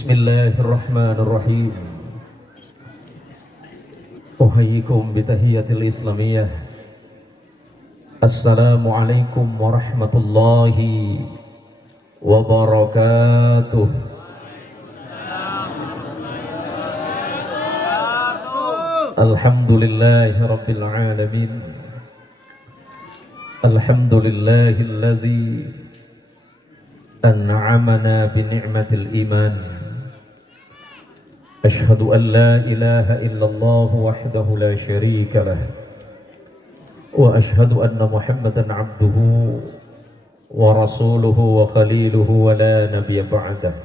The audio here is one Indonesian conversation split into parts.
Bismillahirrahmanirrahim. Uhayyikum bitahiyatil islamiyah. Assalamualaikum warahmatullahi wabarakatuh. Alhamdulillahi rabbil alamin. Alhamdulillahilladzi an'amana bi ni'matil iman. Ashhadu an la ilaha illallah wahdahu la syarika lah wa ashhadu anna Muhammadan abduhu wa rasuluhu wa khaliluhu wa la nabiyya ba'dah.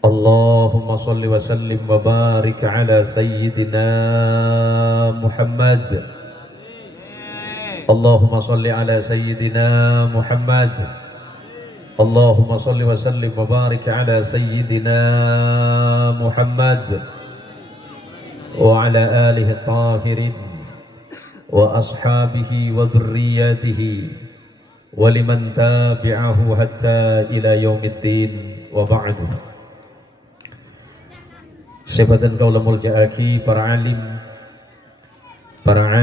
Allahumma salli wa sallim wa barik ala sayyidina Muhammad. Allahumma salli ala sayyidina Muhammad. Allahumma salli wa sallim wa barik ala sayyidina Muhammad wa ala alihi at-tahirin wa ashabihi wa dhurriyyatihi wa liman tabi'ahu hatta ila yaumiddin wa ba'du. Syabatan kaulamul ja'aki, para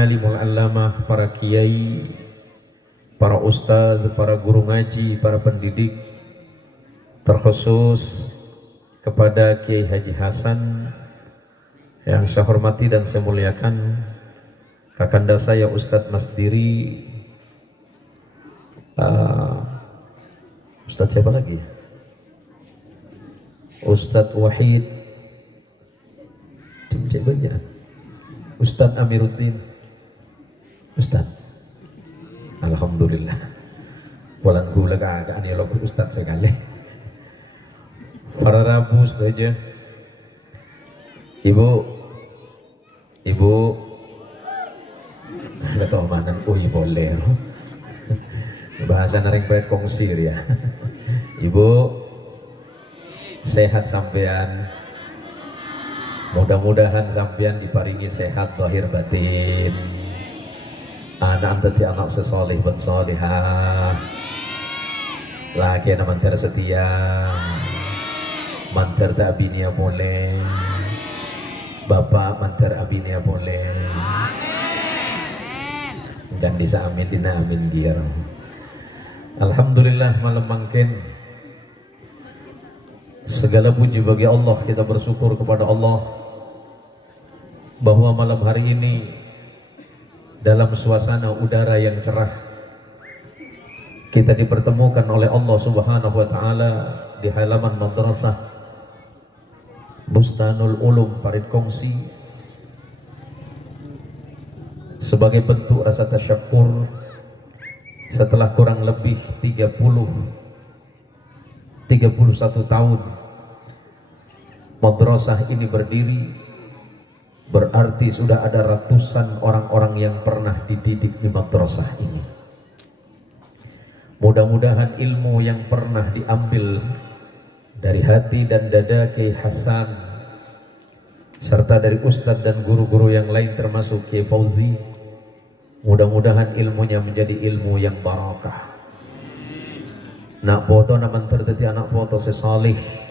alimul allamah, para kiai, para ustadz, para guru ngaji, para pendidik, terkhusus kepada Kiai Haji Hasan yang saya hormati dan saya muliakan, kakanda saya Ustadz Masdiri, Ustadz siapa lagi? Ustadz Wahid, Ustadz Amiruddin, Ustadz. Alhamdulillah. Bulan gula kagak nih lo Ustadz sekali. Para Rabu saja. Ibu, nggak tahu mana. Oh iya boleh. Bahasa naring baik kongsi ya. Ibu, sehat sampean. Mudah-mudahan sampean diparingi sehat lahir batin. Anak antati anak sesoleh ben solehah, laki anak manter setia, manter tak abinia boleh, bapak manter abinia boleh. Jangan bisa amin dina amin giar. Alhamdulillah malam mangkin. Segala puji bagi Allah, kita bersyukur kepada Allah bahwa malam hari ini dalam suasana udara yang cerah kita dipertemukan oleh Allah Subhanahu wa taala di halaman madrasah Bustanul Ulum Parit Kongsi sebagai bentuk rasa tasyukur setelah kurang lebih 31 tahun madrasah ini berdiri. Berarti sudah ada ratusan orang-orang yang pernah dididik di madrasah ini. Mudah-mudahan ilmu yang pernah diambil dari hati dan dada Kiai Hasan serta dari ustadz dan guru-guru yang lain termasuk Kiai Fauzi, mudah-mudahan ilmunya menjadi ilmu yang barakah. Nak foto naman tertati anak foto sesalih,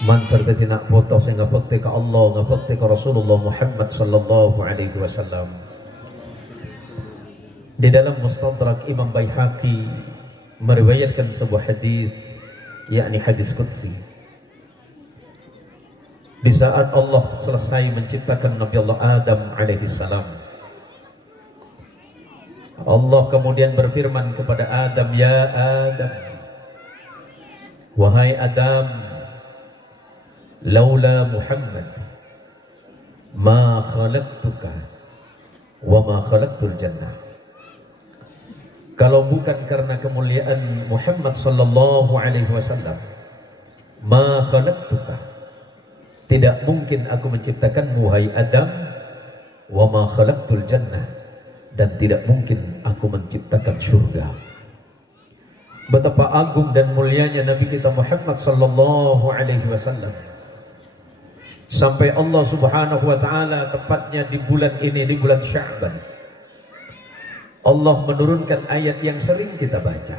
mantar tadi nak foto saya ngabakti ke Allah, ngabakti ke Rasulullah Muhammad sallallahu alaihi wasallam. Di dalam Mustadrak Imam Baihaqi meriwayatkan sebuah hadis, yakni hadis qudsi. Di saat Allah selesai menciptakan Nabi Allah Adam alaihi salam, Allah kemudian berfirman kepada Adam, "Ya Adam, wahai Adam, laula Muhammad ma khalaqtuka wa ma khalaqtul jannah." Kalau bukan karena kemuliaan Muhammad sallallahu alaihi wasallam, ma khalaqtuka, tidak mungkin aku menciptakanmu wahai Adam, wa ma khalaqtul jannah, dan tidak mungkin aku menciptakan surga. Betapa agung dan mulianya Nabi kita Muhammad sallallahu alaihi wasallam. Sampai Allah Subhanahu wa taala tepatnya di bulan ini, di bulan Sya'ban, Allah menurunkan ayat yang sering kita baca.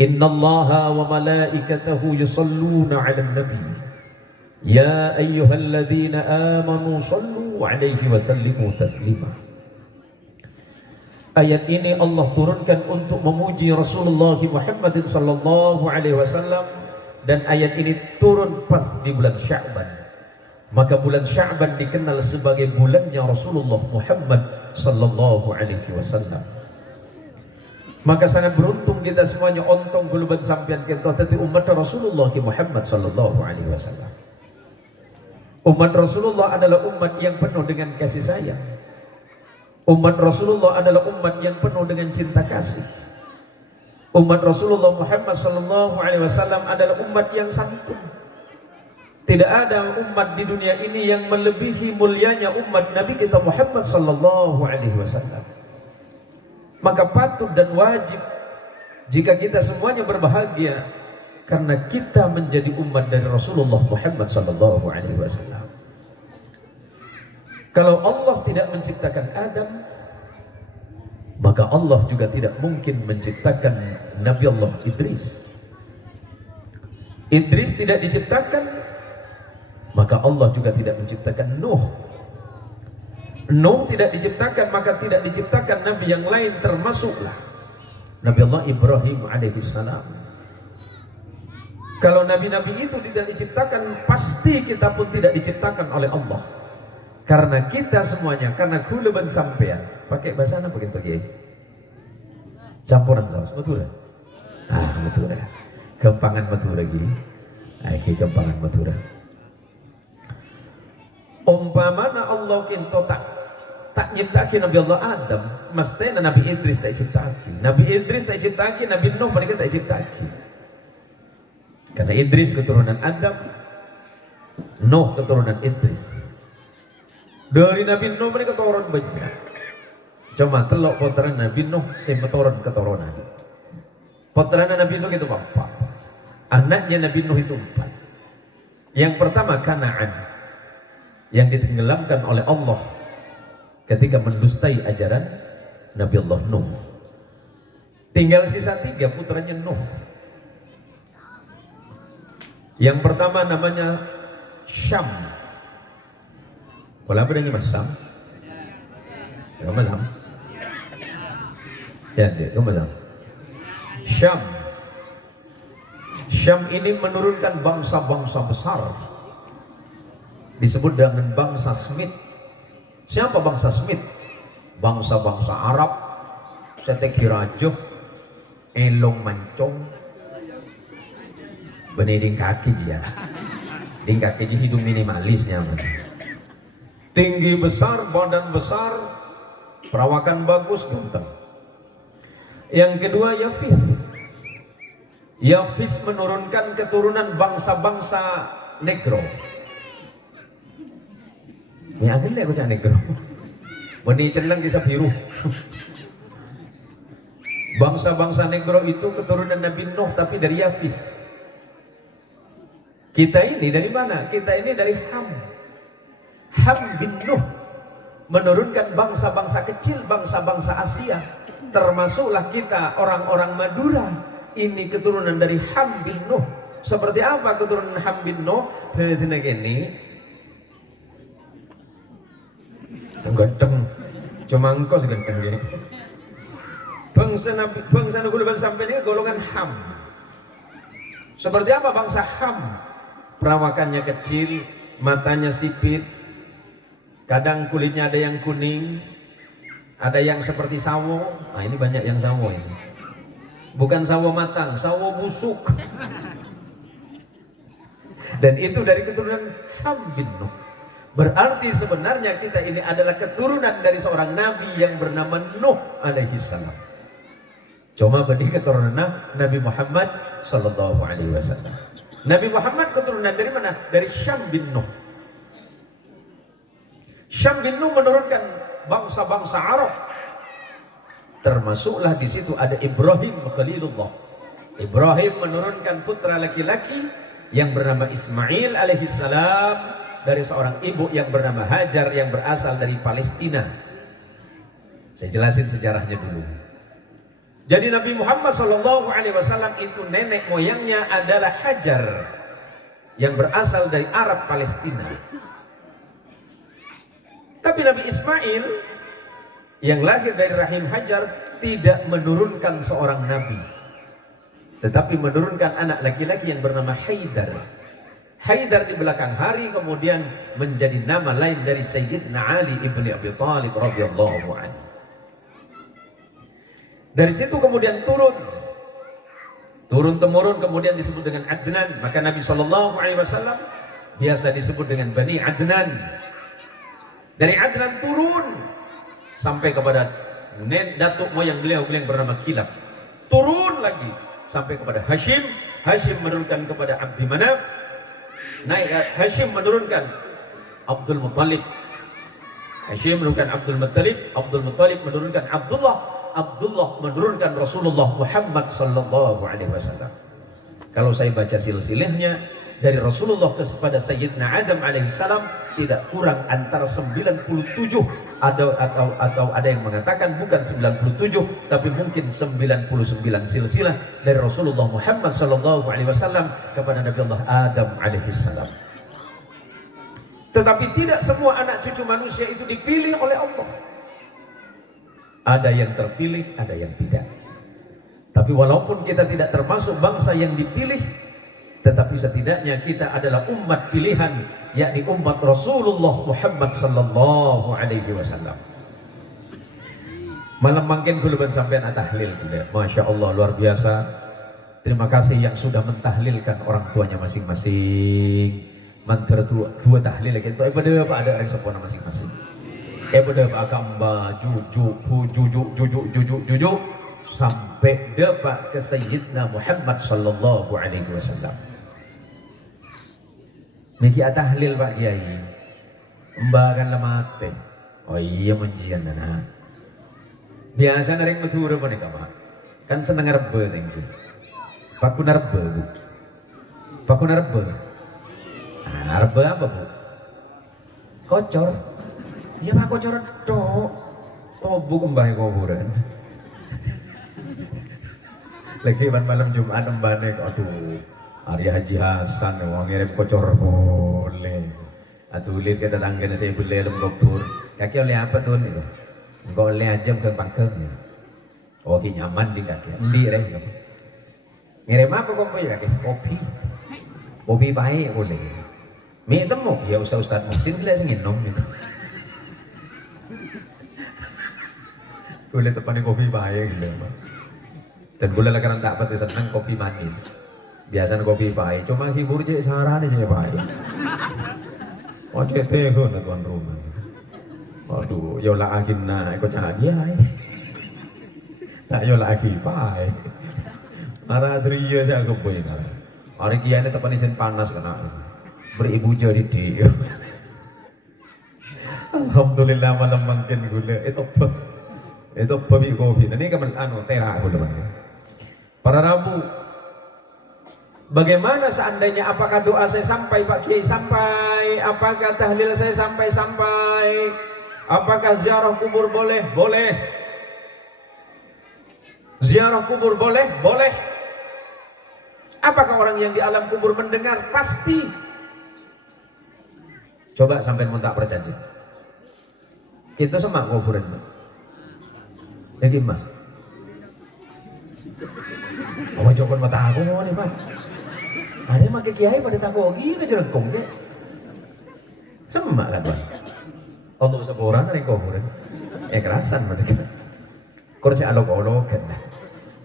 Innallaha wa malaikatahu yusalluna 'alan nabi. Ya ayyuhalladzina amanu sallu 'alaihi wa sallimu taslima. Ayat ini Allah turunkan untuk memuji Rasulullah Muhammad sallallahu alaihi wasallam, dan ayat ini turun pas di bulan Sya'ban. Maka bulan Sya'ban dikenal sebagai bulannya Rasulullah Muhammad sallallahu alaihi wasallam. Maka sangat beruntung kita semuanya ontong guluban sampian kita tadi umat Rasulullah Muhammad sallallahu alaihi wasallam. Umat Rasulullah adalah umat yang penuh dengan kasih sayang. Umat Rasulullah adalah umat yang penuh dengan cinta kasih. Umat Rasulullah Muhammad sallallahu alaihi wasallam adalah umat yang santun. Tidak ada umat di dunia ini yang melebihi mulianya umat Nabi kita Muhammad sallallahu alaihi wasallam. Maka patut dan wajib jika kita semuanya berbahagia karena kita menjadi umat dari Rasulullah Muhammad sallallahu alaihi wasallam. Kalau Allah tidak menciptakan Adam, maka Allah juga tidak mungkin menciptakan Nabi Allah Idris. Idris tidak diciptakan, maka Allah juga tidak menciptakan Nuh. Nuh tidak diciptakan, maka tidak diciptakan Nabi yang lain, termasuklah Nabi Allah Ibrahim alaihissalam. Kalau Nabi-Nabi itu tidak diciptakan, pasti kita pun tidak diciptakan oleh Allah. Karena kita semuanya, karena kuluban sampean, pakai bahasa apa gitu Kiai? Campuran saus, betul ya? Betul ya. Kempangan betul lagi. Kempangan betul. Umpamana Allah kinto tak nyiptaki Nabi Allah Adam, mestinya Nabi Idris tak ciptaki. Nabi Idris tak ciptaki, Nabi Nuh mereka tak ciptaki. Karena Idris keturunan Adam, Nuh keturunan Idris. Dari Nabi Nuh mereka turun banyak. Cuma telok puteran Nabi Nuh turun keturunan. Puteran Nabi Nuh itu 4. Anaknya Nabi Nuh itu 4. Yang pertama Kanaan, yang ditenggelamkan oleh Allah ketika mendustai ajaran Nabi Allah Nuh. Tinggal sisa 3 putranya Nuh. Yang pertama namanya Syam. Kalau apa dengan Mas Sam? Ya, Mas Sam. Ya, dia, Mas Sam. Syam. Syam ini menurunkan bangsa-bangsa besar. Disebut dengan bangsa Smith. Siapa bangsa Smith? Bangsa-bangsa Arab, Seteki Rajo, Elong Mancong, Beneding kaki dia. Ding kaki ji hidung minimalisnya. Tinggi besar, badan besar, perawakan bagus, ganteng. Yang kedua Yafis. Yafis menurunkan keturunan bangsa-bangsa Negro. Ini agak aku cak Negro. Beni cenlang kisah biru. Bangsa-bangsa Negro itu keturunan Nabi Nuh tapi dari Yafis. Kita ini dari mana? Kita ini dari Ham. Ham bin Nuh menurunkan bangsa-bangsa kecil, bangsa-bangsa Asia. Termasuklah kita orang-orang Madura. Ini keturunan dari Ham bin Nuh. Seperti apa keturunan Ham bin Nuh? Perhatian ini. Ganteng, cuma engkau seganteng dia. Bangsa Nabi sampai ini golongan Ham. Seperti apa bangsa Ham? Perawakannya kecil, matanya sipit, kadang kulitnya ada yang kuning, ada yang seperti sawo. Nah ini banyak yang sawo ini. Bukan sawo matang, sawo busuk. Dan itu dari keturunan Ham bin Nuh. Berarti sebenarnya kita ini adalah keturunan dari seorang nabi yang bernama Nuh alaihissalam. Cuma benih keturunan Nabi Muhammad sallallahu alaihi wasallam. Nabi Muhammad keturunan dari mana? Dari Syam bin Nuh. Syam bin Nuh menurunkan bangsa-bangsa Arab. Termasuklah di situ ada Ibrahim Khalilullah. Ibrahim menurunkan putra laki-laki yang bernama Ismail alaihissalam dari seorang ibu yang bernama Hajar yang berasal dari Palestina. Saya jelasin sejarahnya dulu. Jadi Nabi Muhammad SAW itu nenek moyangnya adalah Hajar yang berasal dari Arab Palestina. Tapi Nabi Ismail yang lahir dari rahim Hajar tidak menurunkan seorang nabi, tetapi menurunkan anak laki-laki yang bernama Haidar. Haidar di belakang hari kemudian menjadi nama lain dari Sayyidina Ali ibn Abi Thalib radhiyallahu anhu. Dari situ kemudian turun temurun kemudian disebut dengan Adnan. Maka Nabi SAW biasa disebut dengan Bani Adnan. Dari Adnan turun sampai kepada datuk moyang beliau yang bernama Kilab. Turun lagi sampai kepada Hashim. Hashim menurunkan kepada Abdi Manaf. Naik Hashim menurunkan Abdul Muttalib. Hashim menurunkan Abdul Muttalib. Abdul Muttalib menurunkan Abdullah. Abdullah menurunkan Rasulullah Muhammad sallallahu alaihi wasallam. Kalau saya baca silsilahnya dari Rasulullah kepada Sayyidina Adam alaihissalam tidak kurang antara 97 atau ada yang mengatakan bukan 97 tapi mungkin 99 silsilah dari Rasulullah Muhammad sallallahu alaihi wasallam kepada Nabi Allah Adam alaihissalam. Tetapi tidak semua anak cucu manusia itu dipilih oleh Allah. Ada yang terpilih, ada yang tidak. Tapi walaupun kita tidak termasuk bangsa yang dipilih, tetapi setidaknya kita adalah umat pilihan, yakni umat Rasulullah Muhammad sallallahu alaihi wasallam. Malam mungkin kuluban sampean tahlil, Masya Allah luar biasa. Terima kasih yang sudah mentahlilkan orang tuanya masing-masing. Manter dua tahlil lagi itu ada yang sepona masing-masing. Pada akamba jujuk sampai dapat ke Sayyidina Muhammad sallallahu alaihi wasallam. Miki tahlil Pak Kiai. Embakan lemate. Oh iya menjian nana. Biasa naring metura apa nih Pak? Kan seneng rebe thank you. Pak kunarbe Bu. Pak kunarbe. Ah, rebe apa Bu? Kocor. Siapa kocor tok? Tobu kembali kuburan. Lagi malam Jumat embane aduh. Hari Haji Hasan wong ngirim kocor boleh. Atulir ke tetangga saya boleh lem kubur. Kaki oleh apa tuh nih? Enggak oleh aja ke pangkeng. Oh ki nyaman di kaki. Endi reh. Ngirim apa kompo ya kaki? Kopi. Kopi baik boleh. Mie temu ya Ustaz Muhsin gila sing nginom gitu. Gula tepani kopi baik gitu Pak. Dan gula lakaran tak pati senang kopi manis. Biasanya kopi baik, cuma hibur je sarane je baik. Oh cek tehun tuan rumah. Waduh, yola akhirna ikut cahaya. Tak yola akhir baik. Ara triya saya kepoin. Hari kiane tepani sen panas kena. Beribu jadi dia. Alhamdulillah malam makin gula itu babi kopi. Ini kapan tera aku teman. Para Rabu, bagaimana seandainya apakah doa saya sampai Pak Kiai sampai, apakah tahlil saya sampai, apakah ziarah kubur boleh? Boleh. Ziarah kubur boleh? Boleh. Apakah orang yang di alam kubur mendengar? Pasti. Coba sampai mau tak perjanji. Kita semak kuburan. Ya gimana? Apa cokon mata aku mau nih Pak? Ada yang pakai kiai pada takut gitu kejerengkong ya? Semak kan Pak? Allah seburan dari kuburan. Kerasan mereka. Kerja alok-alok kan.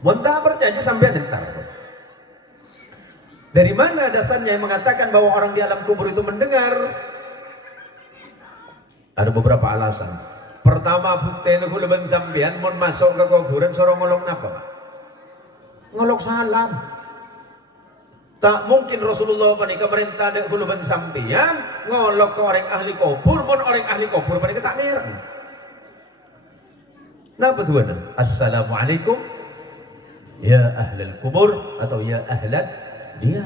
Muntah berjanji sampai nentar. Dari mana dasarnya yang mengatakan bahwa orang di alam kubur itu mendengar? Ada beberapa alasan. Pertama bukti aku leban sampean mau masuk ke kuburan sorong ngolok napa? Ngolok salam. Tak mungkin Rasulullah panika merintah ada leban sampean ngolok ke orang ahli kubur, mon orang ahli kubur panika tak merah. Napa tuan? Assalamualaikum ya ahlal kubur atau ya ahlat dia.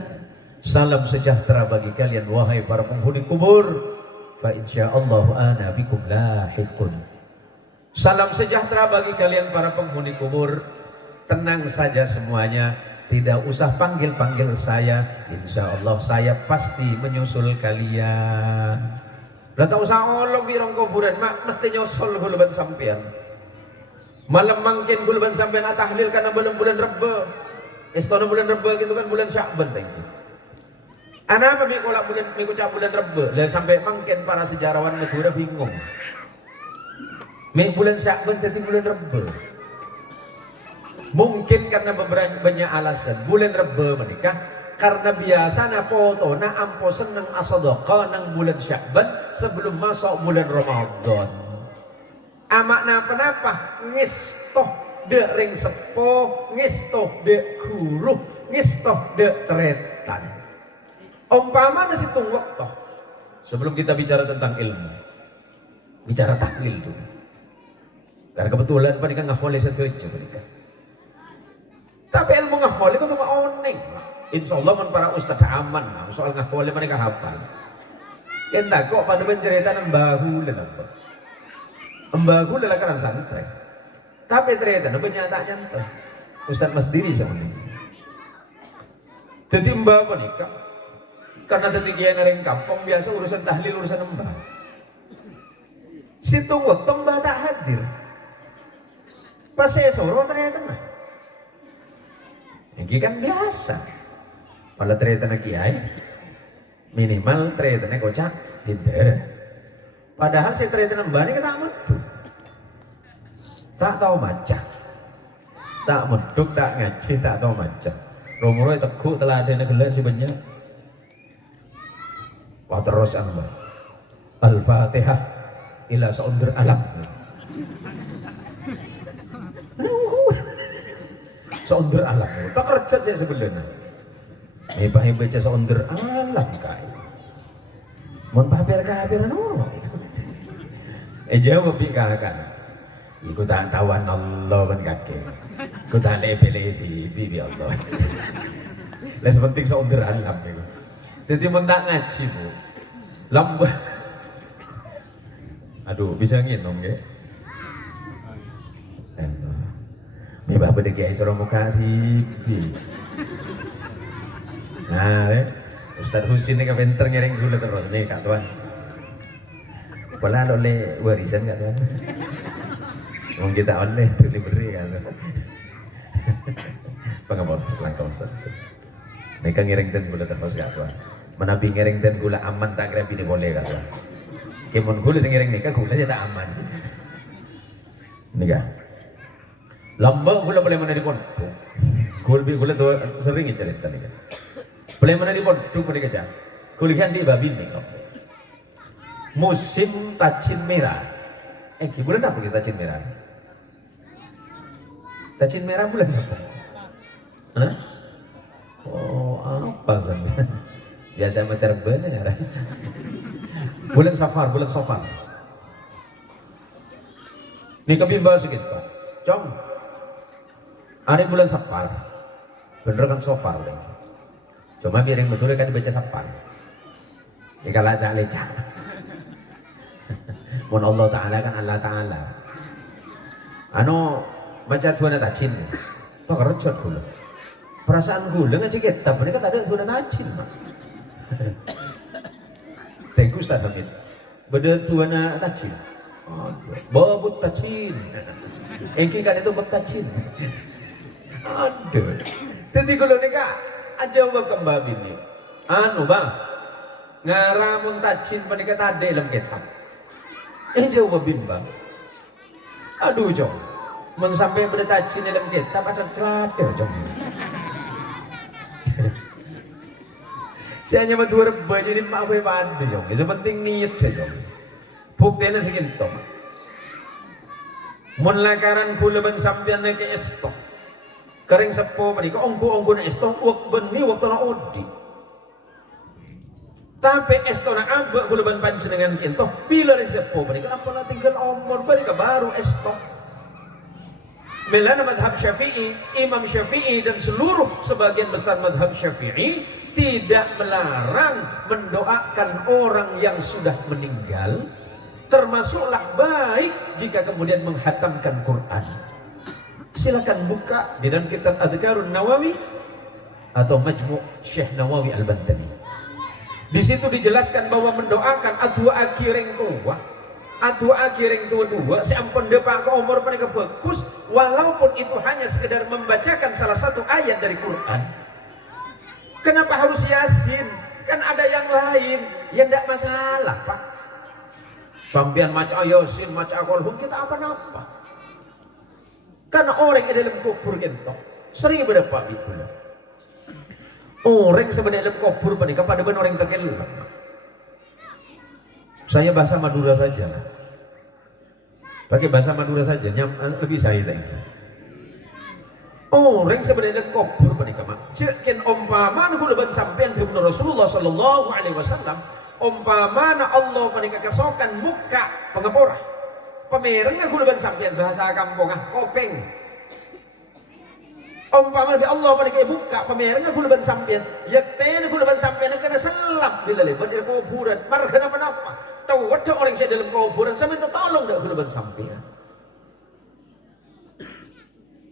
Salam sejahtera bagi kalian wahai para penghuni kubur. Fa insyaallah ana bikum lahiqun. Salam sejahtera bagi kalian para penghuni kubur. tenang saja semuanya, tidak usah panggil-panggil saya, insya Allah saya pasti menyusul kalian. Lah tak usah olok birong kuburan, mak mesti nyusul guluban sampean. Malam mangkin guluban sampean tahlil karena belum bulan Reba. Istana bulan Reba gitu kan bulan Sya'ban tadi. Ana apa mikulah bulan bulan Reba, dan sampai mangkin para sejarawan Madura bingung. Bulan Sya'ban tadi bulan Reba. Mungkin karena banyak alasan. Bulan Reba menikah karena biasanya foto na ampo seneng asadaqah nang bulan Sya'ban sebelum masuk bulan Ramadan. Amakna apa ngistoh de ring sepo, ngistoh de guru, ngistoh de tretan. Umpama nasi tunggok toh. Sebelum kita bicara tentang ilmu, bicara tahlil dulu. Karena kebetulan panika ngahole setuju panika. Tapi ilmu ngahole itu cuma oneng. Insya Allah man para ustadz aman soal ngahole panika hafal. Kendak kok pada pencerita embahu lelapa. Embahu lelakaran santri. Tapi ternyata banyak tak nyantai. Ustadz mas diri sama ini. Jadi mbak panika. Karena tetikian nering kampung biasa urusan tahlil urusan mbah. Situ waktu mbah tak hadir. Pas saya suruh ternyata mah. Ini kan biasa. Pada ternyata nak kiai minimal ternyata nak kocak pinter. Padahal si ternyata mbah ini kata meduk. Tak tahu macam. Tak meduk tak ngaji tak tahu macam. Romoro teguk telah ada negara sebenarnya. Wah terus amba Al-Fatihah ila saundur alam. Saundur alam tak kerja saya sebenarnya. Hebat baca saundur alam kai. Mon papir no. Jawab bikakan. Iku tak tawan Allah kan kakek. Iku tak lepele si bibi Allah. Lah sepenting saundur alam itu. Jadi mentak ngaji bu, lambat. Aduh bisa nginum ya. Ini bapak dek kiai suruh muka TV. Nah, Ustadz Husin ini kepinter ngiring gula terus nih kak tuan. Pola oleh warisan kak tuan. Mau kita oleh tuh diberi kak tuan. Pengapun selangkau Ustadz. Mereka ngiring dan gula terus kak tuan. Menabi ngiring dan gula aman tak kira pilih boleh kak tuan. Kemun gula sengiring nikah gula saya tak aman. Nikah. Lambak gula boleh mana di pondok. Gula tuh sering cerita nikah. Boleh mana di pondok boleh kerja. Kuliah di babin nih kok. Musim tacin merah. Bulan apa kita tacin merah? Tacin merah bulan apa? Hah? Oh apa sampean? Biasa macam benar. Bulan Safar. Ini kepimba segitu. Cong. Hari bulan Safar. Bener kan Safar. Cuma biar yang betul kan dibaca Safar. Ini kalau leca. Mun Allah Ta'ala kan Allah Ta'ala. Baca Tuhan Tacin. Tuh kerjot gula. Perasaan gula ngaji kitab. Ini kan ada Tuhan Tacin. Tengku Ustaz Hamid. Beda Tuhan Tacin. Babut Tacin. Engki kan itu bab Tacin. Aduh. Jadi kalau ni kak, aja buat kembali ni. Bang. Ngaramun Tacin panika tade dalam kitab. Jauh bimbang. Aduh jom, men sampai berdetacin dalam kitab ada celatir jom. Saya hanya batu reba jadi mak apa pada jom. Sepenting niat saja jom. Buktinya segitu. Mun lakaran kula ban sampean ke esto. Kering sepo menika ongko na esto wak beni waktu na odi. Tapi estona abak kulaban panjenengan kinto bila ring sepo mereka apalah tinggal umur mereka baru esto. Melana madhab Syafi'i, Imam Syafi'i dan seluruh sebagian besar madhab Syafi'i tidak melarang mendoakan orang yang sudah meninggal, termasuklah baik jika kemudian menghatamkan Quran. Silakan buka di dalam kitab Adhkarun Nawawi atau Majmu' Syekh Nawawi Al-Bantani. Di situ dijelaskan bahwa mendoakan adua akiring tua, adua akiring tua dua, seampun depak ke umur mereka bagus, walaupun itu hanya sekedar membacakan salah satu ayat dari Quran. Kenapa harus Yasin? Kan ada yang lain, ya tidak masalah Pak. Sampian maca Yasin, maca Al-Qur'an, kita apa-apa. Karena orang yang dalam kubur kita sering berdepak gitu. Orang sebenarnya dalam kubur pada kepada orang terkelam. Saya bahasa Madura saja. Pakai bahasa Madura saja, lebih saya thank you. Orang sebenarnya dalam kubur pada kemak. Cekin umpama aku leban sampean ke Rasulullah sallallahu alaihi wasallam. Umpama Allah pada kesokan muka pengaporah. Pemereng aku leban sampean bahasa kampung kopeng. Umpama di Allah pada buka pemereng aku leban sampean, yakten aku leban sampean karena selam bila leban dari kuburan. Marga apa? Tahu ada orang saya dalam kuburan sampai tolong dah aku leban sampean.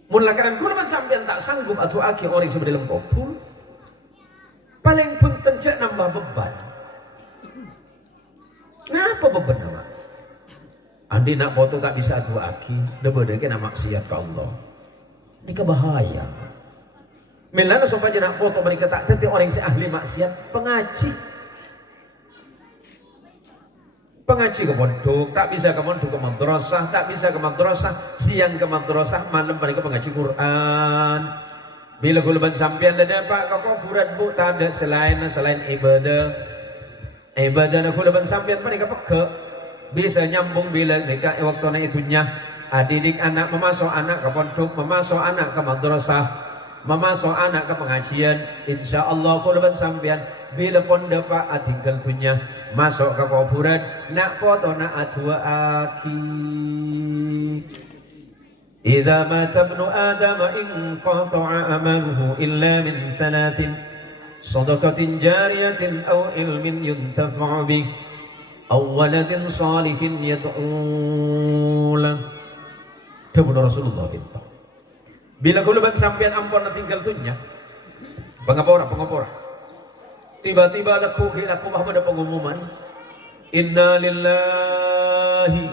Mula karena aku leban sampean tak sanggup atau akhir orang saya dalam kubur. Paling pun tencak nambah beban. Kenapa beban nama? Andi nak foto tak bisa atu aki, dah berdeka nak maksiat ke Allah. Ini kebahaya. Melana supaya nak foto mereka tak tentu orang yang ahli maksiat, pengaji. Pengaji ke pondok, tak bisa ke pondok ke madrasah, tak bisa ke madrasah, siang ke madrasah, malam mereka pengaji Quran. Bila gulaban sampian ada pak kau kuburan bu, tak ada selain ibadah. Ibadah nak gulaban sampian mereka peka. Bisa nyambung bila mereka waktu na itunya didik anak, memasuk anak ke pondok, memasuk anak ke madrasah, memasuk anak ke pengajian. Insya Allah kulaban sampean bila pondok pak tinggal tunya masuk ke kuburan nak foto nak atua aki. Idza mata ibnu adam inqata'a amaluhu illa min thalathin sadaqatin jariyatin aw ilmin yuntafa'u bih awaladin salihin yad'ulah. Dawuh Rasulullah bintu. Bila kuluban sampean ampun tinggal tunya, pengapora. Tiba-tiba laku pada pengumuman, Inna lillahi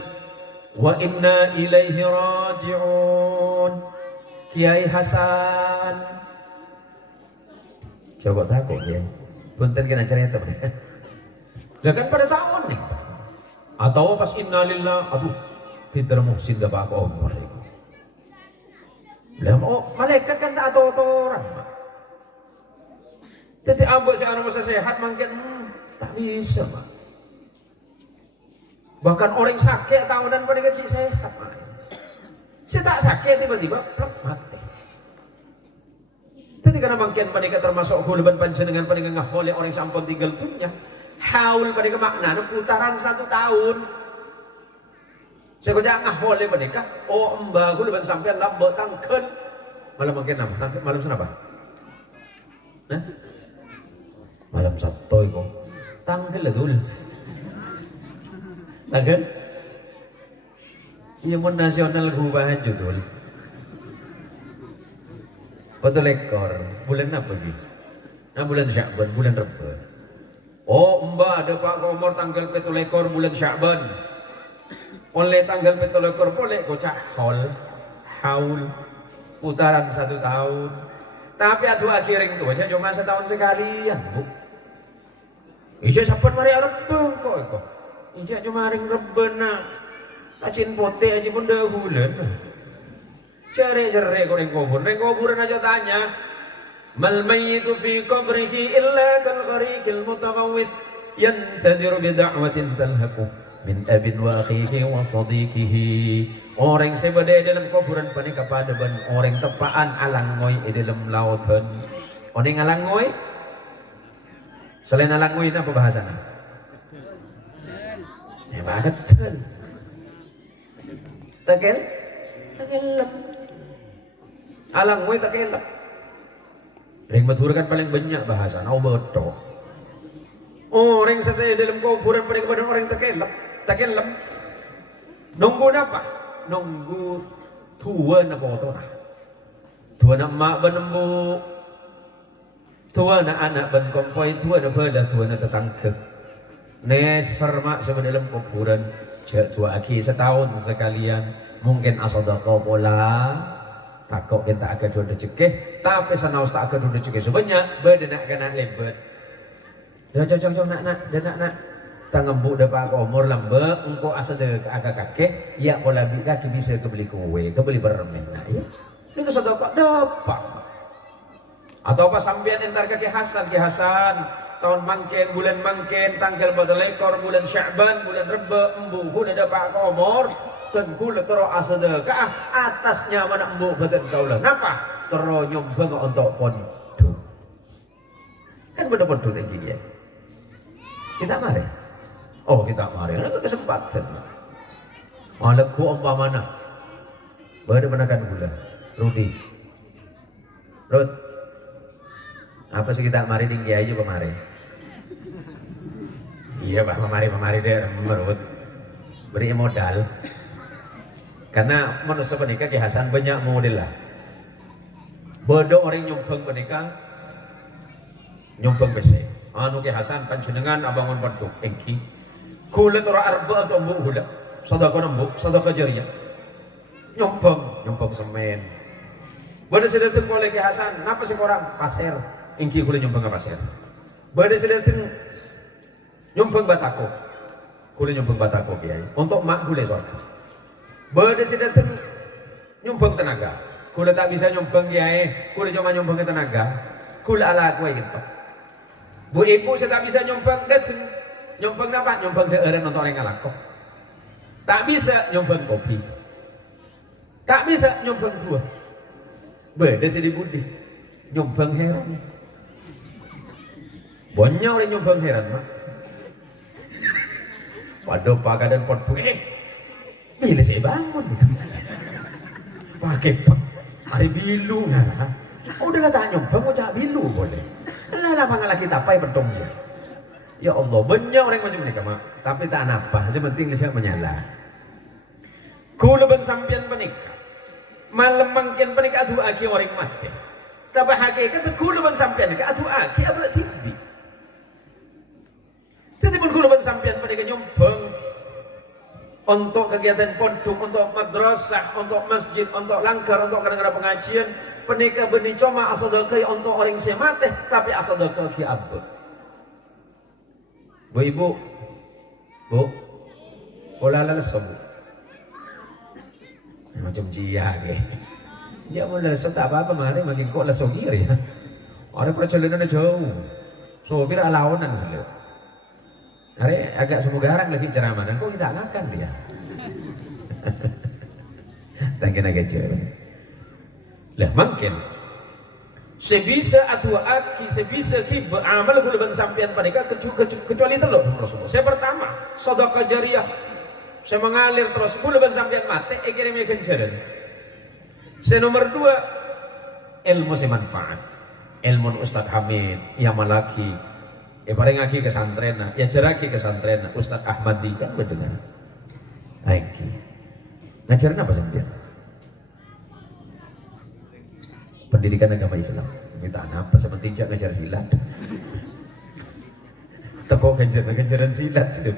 wa inna ilaihi raji'un. Kiai Hasan. Coba takut ya. Punten kena cerita. Lah kan pada tahun nih. Atau pas innalillah, aduh, Peter Muhsin gak bakal umur itu. Lah malaikat kan tak atau orang. Jadi abang saya masa sehat mungkin tak bisa, Pak. Bahkan orang sakit tahunan pada gaji sehat, Pak. Saya tak sakit tiba-tiba plak mati. Jadi karena mungkin mereka termasuk huluban panjenengan pada ngahole orang sampun tinggal dunia. Haul pada makna putaran 1 tahun. Saya kau jangan ngahole mereka. Oh mbak aku leban sampai lambok tangkel. Malam makin apa? Tangkel malam senapa? Nah? Malam satoy kok. Tangkel lah dul. Tangkel? Iya mau nasional perubahan judul. Betul ekor. Bulan apa gitu? Nah bulan Sya'ban, bulan Rabiul. Oh mbak ada Pak Komor tanggal 17 bulan Sya'ban. Oleh tanggal 17 boleh kocak haul putaran 1 tahun. Tapi atuh akhiring itu aja cuma setahun sekalian bu. Ija sapan mari rebeng kok. Ija cuma ring reben nak. Kacin pote aja pun dahulan. Cere-cere kok ring kuburan aja tanya. Mal mayyitu fi qabrihi illa kal ghariqil mutaghawwith yantadiru bi da'watin talhaqu min abin wa akhihi wa sadiqihi. Orang sebade dalam kuburan pani kepada ban orang tepaan alangoy dalam lautan. Orang alangoy selain alangoy apa bahasana? Banget. Tekel alangoy tekel. Ring matur kan paling banyak bahasa nau beto. Orang setelah dalam kuburan pada kepada orang tekelap. Nunggu apa? Nunggu tua na foto nah. Tua nak mak benembu, tua nak anak ben kompoi, tua nak beda, tua nak tetangga. Neser mak sama dalam kuburan, cek tua aki setahun sekalian, mungkin asodako pola, takut kita akan dua rezeki, tapi sanaus tak akan dua rezeki sebanyak, beda nak kena lebet. Jong nak. Tangan bu dapat umur lambek, engkau asa de agak kakek, ya pola bi kaki bisa kebeli kue, kebeli permen, nah ya. Ini kesedekah dapat. Atau apa sambian entar ke Ki Hasan tahun mangken bulan mangken tanggal badal ekor bulan Sya'ban bulan Reba embu kula dapat ke umur ten kula tero sedekah atasnya mana embu badan kaula napa tero nyombang untuk pondok kan pada pondok tinggi dia kita mari kita ada kesempatan malekku umpamana baru menakan gula Rudi Rud apa sih kita mari tinggi aja kemarin iya pak pemari deh menurut beri modal karena manusia penikah Ki Hasan banyak model lah bodoh orang nyumbang penikah nyumbang PC anu Ki Hasan panjenengan abangun pondok engki kula tora arba atau mbok gula sedekah jariyah nyumbang semen pada sedatin oleh Ki Hasan napa sih orang pasir engki kula nyumbang ke pasir pada sedatin nyumbang batako kula nyumbang batako kiai untuk mak kula surga pada sedatin nyumbang tenaga kula tak bisa nyumbang kiai kula cuma nyumbang tenaga kula ala kue gitu bu ibu saya tak bisa nyumbang dateng nyumbang apa nyumbang daerah nonton orang ngalako tak bisa nyumbang kopi tak bisa nyumbang tua beda sih di budi nyumbang heran banyak orang nyumbang heran mak waduh pakai dan pot bila saya bangun pakai hari bilu ngana udahlah tak nyumbang mau cak bilu boleh lah pangalah kita pai pentong dia ya Allah banyak orang macam ini mak tapi tak apa sepenting saya menyala kula ben sampian penikah malam mangken penikah adu aki orang mati tapi hakikat kula ben sampian ke adu aki abad tibi jadi pun kula ben sampian penikah nyombang untuk kegiatan pondok, untuk madrasah, untuk masjid, untuk langgar, untuk kadang-kadang pengajian penikah benih cuma asadaqai untuk orang semate tapi asadaqai ki abad bu ibu pola lesu macam jia ke dia mau lesu tak apa-apa mari makin kok lesu kiri ya orang perjalanan jauh sopir alawanan dulu hari agak semugarang lagi ceramanan kok kita ngakan dia tangkin agak jauh lah mungkin sebisa atau aki sebisa ki beramal gula ban sampean panika kecuali telur Rasulullah saya pertama sedekah jariyah saya mengalir terus gula ban sampean mate kirim ganjaran saya nomor 2 ilmu semanfaat ilmu Ustadz Hamid yang malaki paling aki kesantren ya jaraki kesantren Ustadz Ahmadi kan berdengar baik ngajarin apa sampean pendidikan agama Islam kita apa seperti tidak ngajar silat toko ganjaran silat sih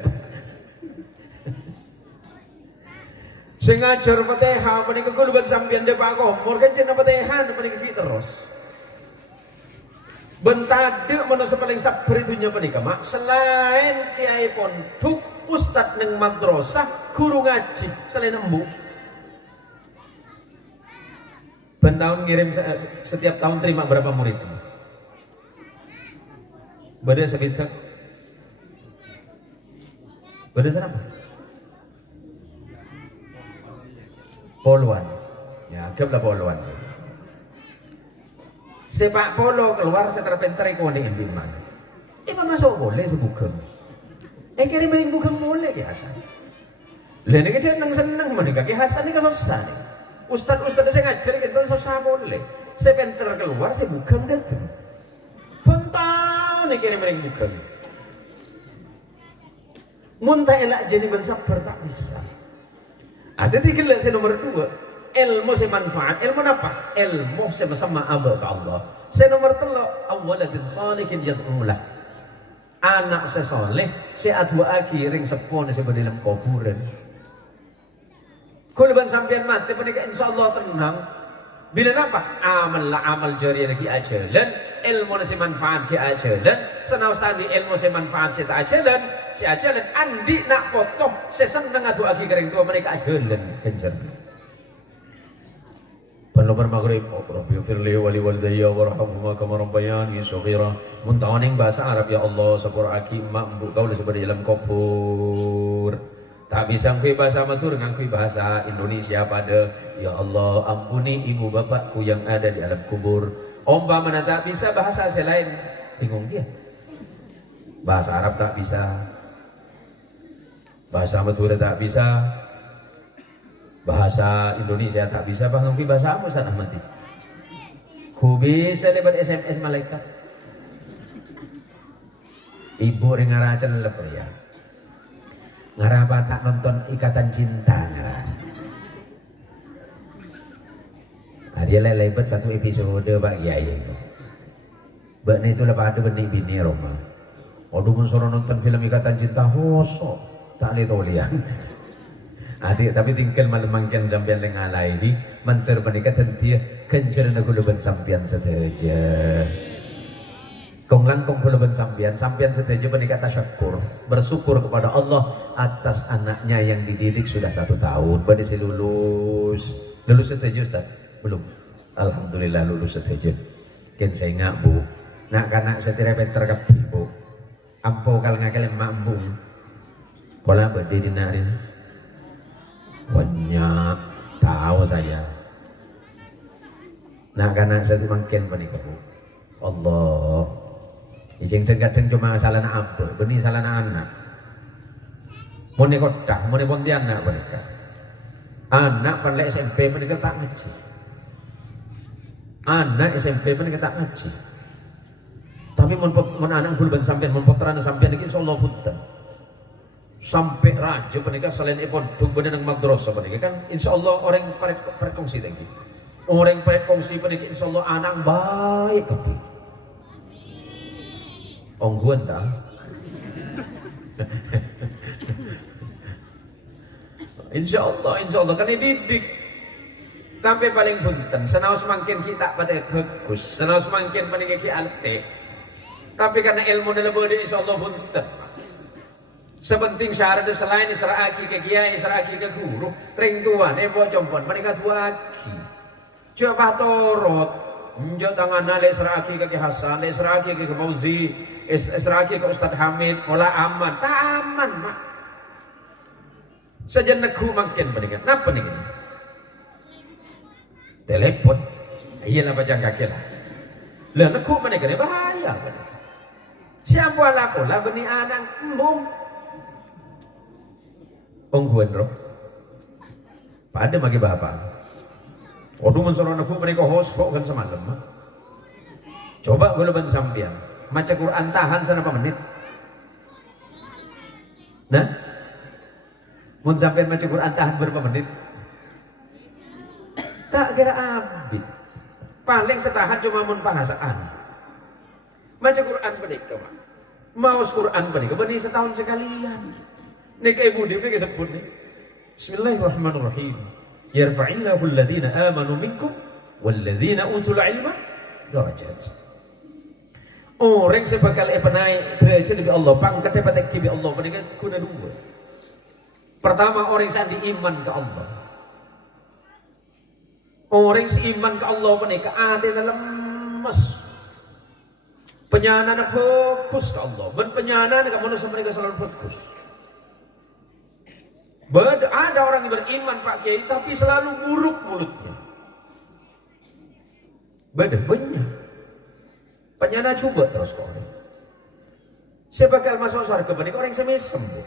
saya ngajar Fatihah panika kula ban sampean de Pak Komor ganjaran Fatihah panika ki terus bentade manusia paling sabar itunya panika mak selain kiai pondok ustad neng madrasah guru ngaji selain embu ben tahun ngirim setiap tahun terima berapa murid? Beda sekitar. Beda apa? Poluan. Ya, anggaplah poluan. Sepak polo keluar setelah pentar kau dengan bimbang. Masuk boleh sebugeng. Kirim main bukan boleh Ki Hasan. Lah nek seneng menika Ki Hasan iki susah nih. Ustad-ustad saya ngajar kita susah boleh. Saya penter keluar saya bukan datang. Bentar nih kirim bukan. Muntah elak jadi ben sabar tak bisa. Ada tiga saya nomor 2. ilmu se manfaat, ilmu apa? Ilmu se sama amba ke Allah. Se nomor 3 awaladin salihin yad'ulah. Anak sesoleh se adduaki ring sepone se dalam kuburan. Kulban sampean mati menika insyaallah tenang. Bila apa? Amal jariah lagi ajalan, ilmu se manfaat ki ajalan, senaus tadi ilmu se manfaat se tak ajalan, si ajalan andi nak foto se seneng adduaki ring tua menika ajalan kenjen. Penloper maghrib, Rabbi firli wali walidayya warhamhuma kama rabbayani shaghira. Muntawaning bahasa Arab ya Allah sepuraki mak mbok kau seperti dalam kubur. Tak bisa ngui bahasa matur ngangkui bahasa Indonesia pada ya Allah ampuni ibu bapakku yang ada di alam kubur. Umpamanya tak bisa bahasa selain bingung dia. Bahasa Arab tak bisa. Bahasa Madura tak bisa. Bahasa Indonesia tak bisa, bahkan bahasa Ustaz Ahmad. Ku bisa lewat SMS malaikat. Ibu ngaracan leper ya. Ngarapa tak nonton Ikatan Cinta ngaras. Nah, dia lewat satu episode Pak Kiai itu. Mbak itu lepas ada benih bini Roma. Aduh mensuruh nonton film Ikatan Cinta, hosok tak lihat olian. Adik tapi tinggal malam mangkian sampian lengalai ini mantar menikah tentia kencer nak kuluban sampian saja. Kong langkong kuluban sampian saja menikah tasyakur bersyukur kepada Allah atas anaknya yang dididik sudah 1 tahun. Badai lulus saja Ustaz? Belum. Alhamdulillah lulus saja. Ken saya ngak bu. Nak kanak setira peter kapi bu. Ampo kal ngakal mampu. Pola badai dinari. Banyak tahu saya. Nah karena saya makin panik bu. Allah. Ijeng kadang cuma salah nak apa, benih salah nak anak. Mone kota, mone Pontianak mereka. Anak pandai SMP mereka tak ngaji. Anak SMP mereka tak ngaji. Tapi mon anak gulban sampean, mon putrana sampean iki insyaallah punten. Sampai raja penikah selain ipon dung bener nang madrasah penikah kan insyaallah orang paret kongsi tadi orang paret kongsi penikah insyaallah anak baik kopi ongguan tak insyaallah kan didik tapi paling punten senaus makin kita pada bagus senaus makin penikah kita alte tapi karena ilmu dalam bodi insyaallah punten. Sepenting syarat selain seraki ke kiai, seraki ke guru, ring tuan, buat compon, mereka tuaki. Coba torot, njot tangan le seraki ke Ki Hasan, le seraki ke Fauzi, seraki ke Ustadz Hamid, mola aman, tak aman mak. Sejenak makin peningkat, napa nih? Telepon, iya lah bacaan kaki lah. Lah nekku peningkat bahaya. Siapa laku lah benih anak embung. Ongguan roh pada magi bapak waduh mensorong aku mereka host kok kan semalam coba gue leban sampian maca Quran tahan sana apa menit nah mun sampian maca Quran tahan berapa menit tak kira abid paling setahan cuma mun bahasaan maca Quran pendek mau Quran pendek benih setahun sekalian. Nih kayak ibu dia kayak sebut nih. Bismillahirrahmanirrahim. Yarfa'illahu alladhina amanu minkum walladhina utul ilma darajat. Orang sebakal naik derajat dari Allah, pangkat dapat dari Allah. Mereka guna 2. Pertama orang yang iman ke Allah. Orang seiman ke Allah mereka ada dalam lemes. Penyanan fokus ke Allah. Ben penyanan ke manusia mereka selalu fokus. Ada orang yang beriman Pak Kiai tapi selalu buruk mulutnya. Banyak. Penyana coba terus kau ini. Saya bakal masuk surga benih orang semesem bu.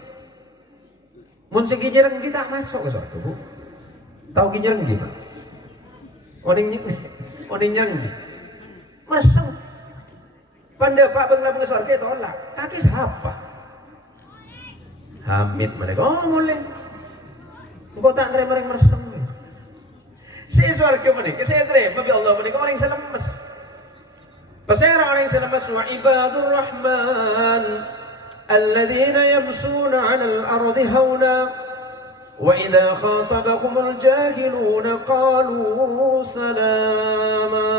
Mun segi nyereng kita masuk ke surga bu. Tahu nyereng gimana? Orang nyereng gimana? Mesem. Pandai Pak Bangla ke surga tolak. Kaki siapa? Hamid mereka. Oh boleh. Engkau tak nerima yang meresem. Si swarga menika saya terima bi Allah menika orang yang selemes. Pasera orang yang selemes wa ibadur rahman alladzina yamsuna 'alal ardi hauna wa idza khatabahumul jahiluna qalu salama.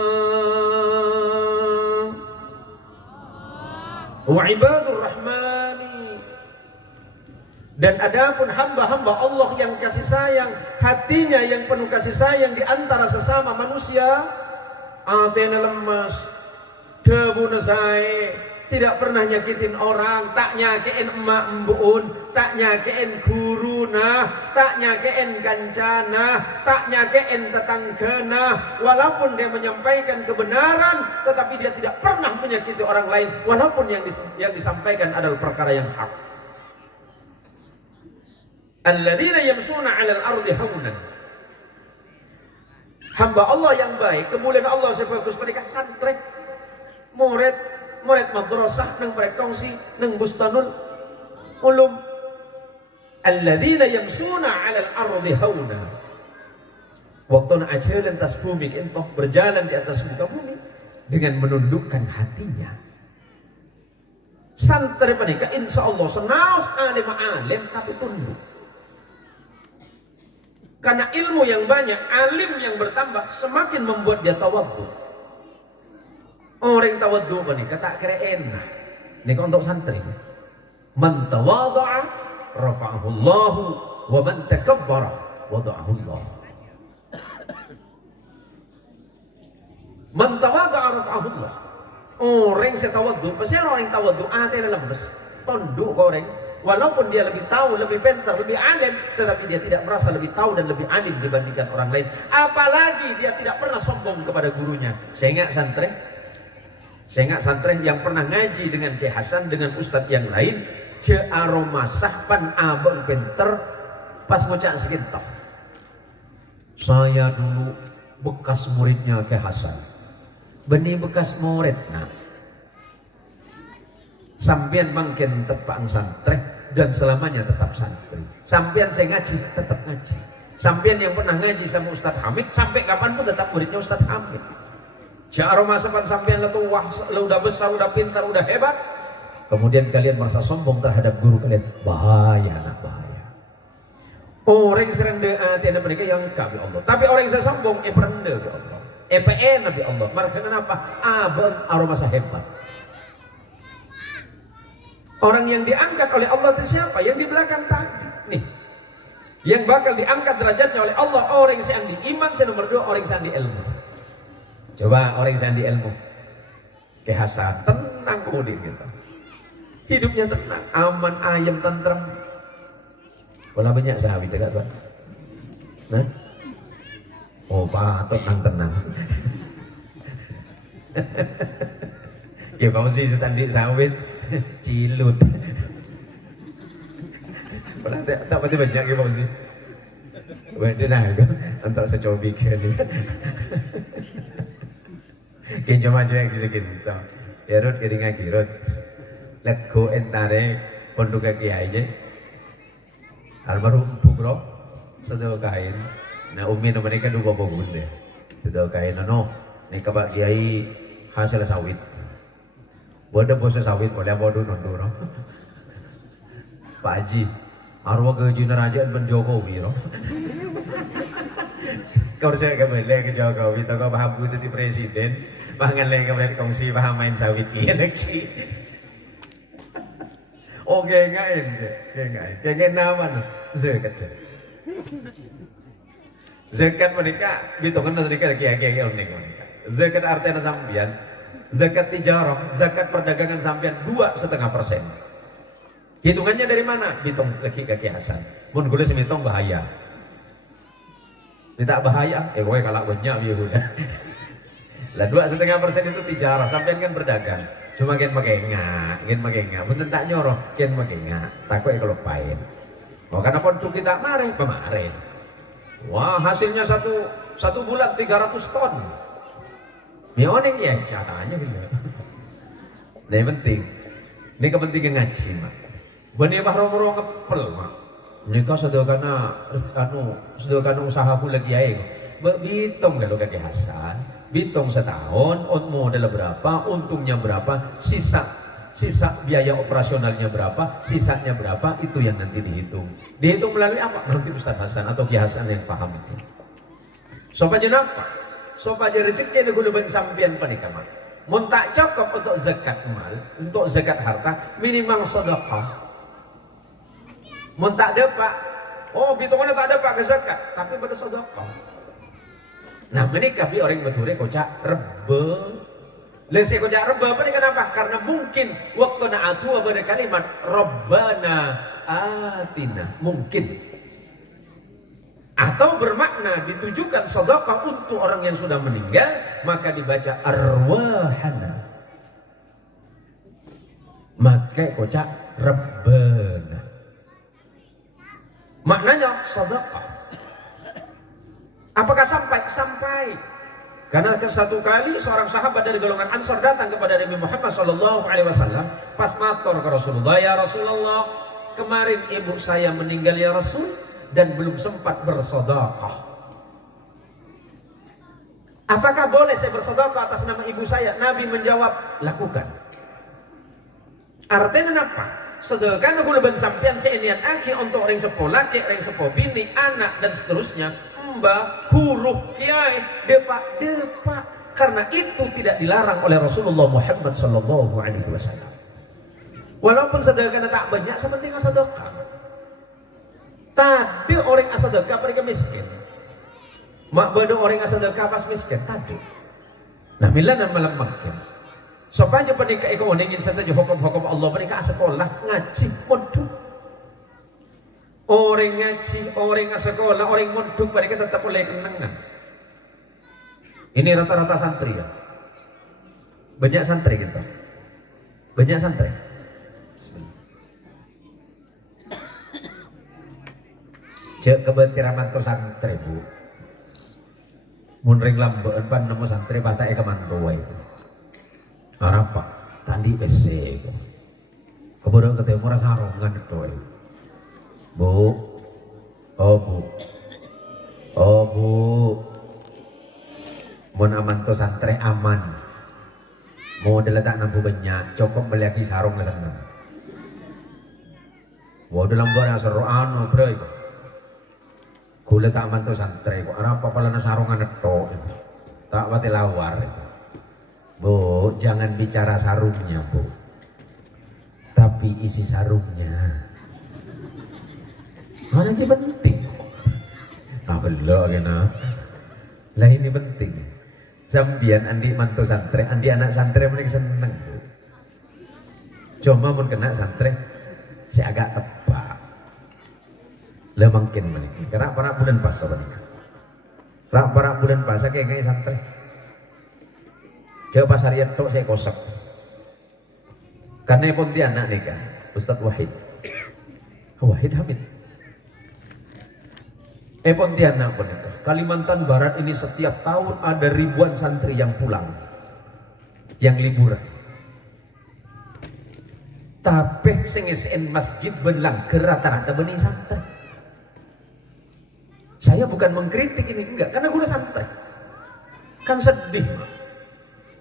Wa ibadur rahmani, dan adapun hamba-hamba Allah yang kasih sayang, hatinya yang penuh kasih sayang di antara sesama manusia, atene lemas, debu nesai, tidak pernah nyakitin orang, tak nyakein emak embun, tak nyakein guru nah, tak nyakein kancana, tak nyakein tetanggana, walaupun dia menyampaikan kebenaran, tetapi dia tidak pernah menyakiti orang lain, walaupun yang disampaikan adalah perkara yang hak. Alladzina yamsuna 'alal ardi haunan. Hamba Allah yang baik, kemuliaan Allah sebagus mereka santri, murid madrasah nang murid kongsi nang bustanul ulum. Alladzina yamsuna 'alal ardi hauna. Waktu ajalan atas bumi kentoh berjalan di atas muka bumi dengan menundukkan hatinya. Santri mereka insyaallah senaus alim tapi tunduk. Karena ilmu yang banyak, alim yang bertambah, semakin membuat dia tawadhu. Orang yang tawadhu ini kata kira enak. Ini untuk santri. Man tawadha'a rafa'ahu Allah wa man takabbara wada'ahu Allah. Man tawadha'a rafa'ahu Allah. Orang yang tawadhu, pasti orang yang tawadhu hatinya lemes, tunduk ke orang. Walaupun dia lebih tahu, lebih pintar, lebih alim, tetapi dia tidak merasa lebih tahu dan lebih alim dibandingkan orang lain. Apalagi dia tidak pernah sombong kepada gurunya. Saya ingat santri yang pernah ngaji dengan Ki Hasan, dengan ustadz yang lain, je aroma sahpan abang pinter, pas ngocak sekintok. Saya dulu bekas muridnya Ki Hasan. Benih bekas murid, nah. Sampian makin tepang santri dan selamanya tetap santri. Sampian saya ngaji tetap ngaji. Sampian yang pernah ngaji sama Ustadz Hamid sampai kapanpun tetap muridnya Ustadz Hamid. Jaromah sampian letuwah, udah besar, udah pintar, udah hebat. Kemudian kalian merasa sombong terhadap guru kalian, bahaya nak bahaya. Orang sering tiada mereka yang kami Allah. Tapi orang yang saya sombong, perendah bi Allah, PN nabi Allah. Mereka kenapa? Abang aroma hebat. Orang yang diangkat oleh Allah itu siapa? Yang di belakang tadi. Nih, yang bakal diangkat derajatnya oleh Allah, orang yang di iman, yang nomor 2 orang yang di ilmu. Coba orang yang di ilmu, Ki Hasan tenang kemudian gitu. Hidupnya tenang, aman, ayam, tentrem. Bola banyak sahabat dekat Pak. Nah, oh Pak, tenang. Ki Fauzi setandi sawit. Cilut. Pernah tak pati banyak Ki Fauzi. Waduh nah, untuk secobik ni. Kinjo maju yang segitu. Ya rut kedinga kirut. Lego entare pondok kiai je. Almarhum Bugro sedaya kain. Nah umi mereka dua bagus deh. Sedaya kain no. Ni kabak kiai hasil sawit. Bodoh bos sawit boleh bodoh nondur. Pak Haji, arwah ke Raja Ben Jokowi no. Kau saya kembali ke Jokowi, tak kau paham itu di presiden, pangan lagi kembali kongsi paham main sawit kian lagi. Oh gengain, nama no, zakat. Zakat mereka, bitongan mereka kiai unik mereka. Zakat artinya sambian. Zakat tijarah, zakat perdagangan sampean 2,5%. Hitungannya dari mana? Hitung lagi Ki Hasan. Mun gula semitong bahaya. Tidak bahaya, gue kalau banyak ya udah. Lah 2,5% itu tijarah, sampean kan berdagang. Cuma kian magengak. Punten tak nyoroh, kian magengak. Takut kalau pain. Oh karena kontuk kita kemarin. Wah hasilnya satu bulan 300 ton. Ya orang ya, catanya gitu. Nah yang penting, ini kepentingan ngaji mak. Bani bah romo ngepel mak. Nikah sedekana usahaku lagi aja. Bitong kalau Kaki Hasan, bitong setahun, modal berapa, untungnya berapa, sisa biaya operasionalnya berapa, sisanya berapa, itu yang nanti dihitung. Dihitung melalui apa? Nanti Ustaz Hasan atau Ki Hasan yang paham itu. Sopaja apa? Sopaja rezeki di guluban sampian panikama. Mun tak cukup untuk zakat mal, untuk zakat harta, minimal sedekah. Mun tak dapat, oh bitongannya tak dapat ke zakat, tapi pada sedekah. Nah menikah bi orang betul kocak rebe. Lesi kocak rebe apa nih kenapa? Karena mungkin waktu naatu pada kalimat Rabbana atina mungkin. Atau bermakna ditujukan sedekah untuk orang yang sudah meninggal, maka dibaca arwahana. Maka kocak Rabbana. Maknanya sedekah. Apakah sampai? Sampai. Karena satu kali seorang sahabat dari golongan Ansar datang kepada Nabi Muhammad SAW pas matur ke Rasulullah, ya Rasulullah, kemarin ibu saya meninggal ya Rasul dan belum sempat bersedekah. Apakah boleh saya bersedekah atas nama ibu saya? Nabi menjawab, lakukan. Artinya apa? Sedekah guluban sampean seinian aki untuk orang sepo laki, orang sepo bini, anak dan seterusnya. Mbak, huruf, kiai, depak. Karena itu tidak dilarang oleh Rasulullah Muhammad SAW. Walaupun sedekahnya tak banyak, sepenting sedekah. Tadi orang sedekah mereka miskin. Mak bodoh orang sedekah pas miskin. Tadi. Nah, milan malam makin. Sopaja penikah iko ingin saja hukum-hukum Allah menikah sekolah ngaji bodoh. Orang ngaji, orang sekolah, orang mondok mereka tetap boleh kenangan. Ini rata-rata santri ya. Banyak santri gitu. Banyak santri. Bismillah. Cek kebentiraman to santri bu. Mun ring lambeun pan nemu santri patake kemantu wae. Arapa tandi PC. Kemudian ketemu rasa sarongan itu. Bu, oh bu, mun aman to santri aman, mau diletak nampu banyak, cukup melihat sarung ke sana. Wah dalam barang seru anu terus, kulit tak aman to santri, kok apa pala sarungan itu, tak wati lawar. Bu, jangan bicara sarungnya bu, tapi isi sarungnya. Mana sih penting? Belum kena. Lah ini penting. Sambian andi mantu santri, andi anak santri mending seneng. Cuma mun kena santri, saya agak tepak. Lah mungkin mending. Karena para bulan puasa menikah. Para bulan puasa kayak santri. Coba pasar itu saya kosek. Karena pun dia anak nikah, Ustadz Wahid Hamid. Pontianak menikah. Kalimantan Barat ini setiap tahun ada ribuan santri yang pulang, yang liburan. Tapi sing isen masjid belang rata-rata benih santri. Saya bukan mengkritik ini enggak, karena gue santri. Kan sedih.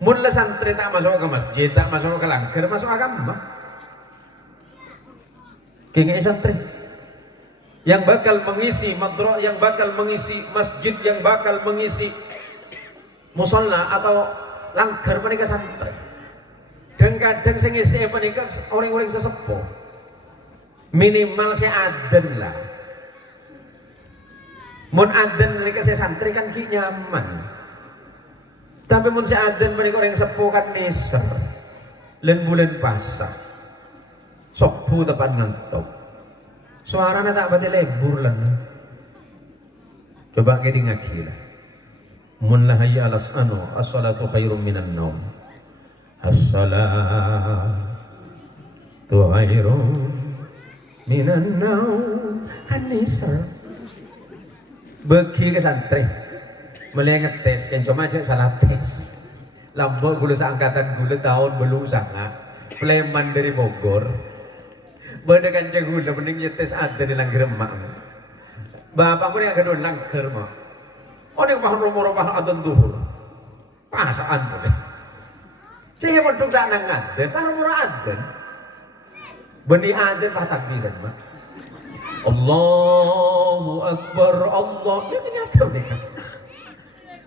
Mun santri tak masuk ke masjid, tak masuk ke langgar, masuk agama. Kayaknya santri yang bakal mengisi madrasah, yang bakal mengisi masjid, yang bakal mengisi musola atau langgar mereka santri. Dan kadang saya ngisi mereka orang-orang sesepuh. Minimal saya aden lah. Mun aden mereka saya santri kan nyaman. Tapi mun saya aden mereka orang sepuh kan neser. Len bulan pasah. Sokbu tepan ngantuk. Suaranya tak pati lebur lah. Coba kayak di ngaji lah. Mun la hayya alas anu as-salatu khairum minan naum. As-salatu khairum minan naum. Kan nisar. Bagi ke santri. Mulai ngetes kan cuma aja salah tes. Lambok gula seangkatan gula tahun belum sangat. Pleman dari Bogor. Bada kancing gula mending nyetes ada di langgar emak. Bapak pun yang kedua langgar mak. Ono mah rumah adzan zuhur. Pasaan boleh. Saya medhuk tak nang adzan, rumah adzan. Beni adzan pas takbiran mah. Allahu Akbar, Allah. Ini ternyata mereka.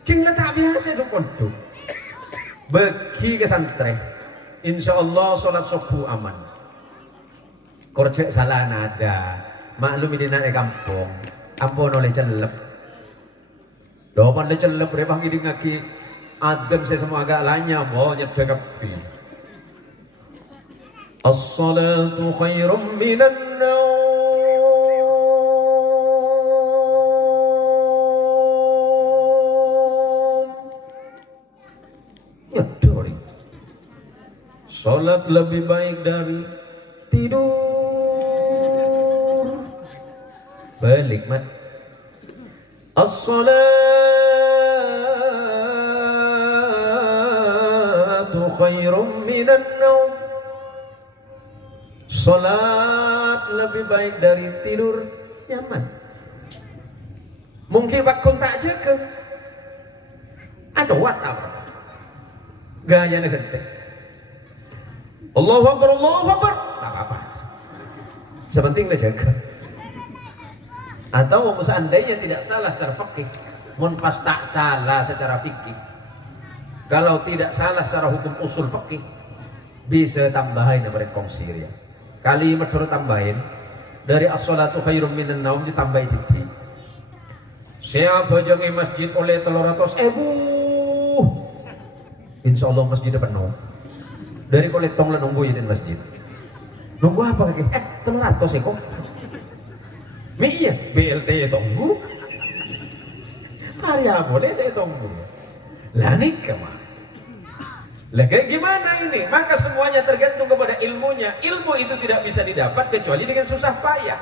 Cing tak biasa itu medhuk. Bagi ke santri. Insyaallah salat subuh aman. Korjek salah nada. Maklum ini nak kampung. Ampun oleh celep. Dopan le celep repang ini ngaki adem saya semua agak lanya mau nyedek kapi. As-salatu khairum minan naum. Nyedori. Salat lebih baik dari tidur. Balik mat. As-salatu khairum minan naum. Salat lebih baik dari tidur. Nyaman. Mungkin bakun tak jaga. Ada wat apa? Gaya negente. Allahu Akbar, Allahu Akbar. Tak apa-apa. Sepenting dia jaga. Atau seandainya tidak salah secara fikih, mun pas tak salah secara fikih. Kalau tidak salah secara hukum usul fikih, bisa tambahin daripada kongsi ya. Kalimat turut tambahin dari as-salatu khairum minan naum ditambahin jadi. Siapa jangan masjid oleh 300.000, insya Allah masjid penuh. Dari koletong lah nunggu ya di masjid. Nunggu apa kaki? 300 kok. Iya, BLT tunggu. Karya boleh deh tunggu. Lah nikah mah. Lah gimana ini? Maka semuanya tergantung kepada ilmunya. Ilmu itu tidak bisa didapat kecuali dengan susah payah.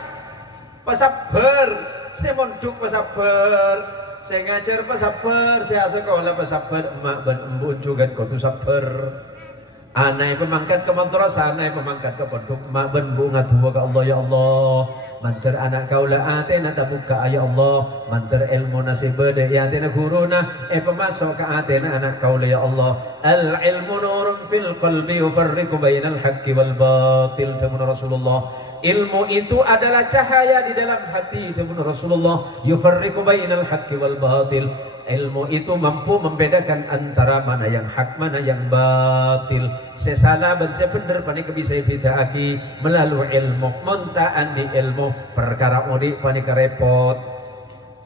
Pasabar, saya mondok pasabar, saya ngajar pasabar, saya sekolah pasabar, emak dan embu juga kau tu sabar. Anak pemangkat ke madrasah, anak pemangkat ke pondok, emak dan embu ngadu ke Allah ya Allah. Mantar anak kau lah atena tabuka ya Allah, mantar ilmu nasib berde ya atena guruna pemasok ke atena anak kau lah ya Allah. Al ilmu nurun fil qalbi yufarriqu bainal haqqi wal batil. Temun Rasulullah, ilmu itu adalah cahaya di dalam hati. Temun Rasulullah, yufarriqu bainal haqqi wal batil. Ilmu itu mampu membedakan antara mana yang hak, mana yang batil. Sesalah dan sebenar panik bisa beda aki melalui ilmu. Montaan di ilmu perkara odi panik repot.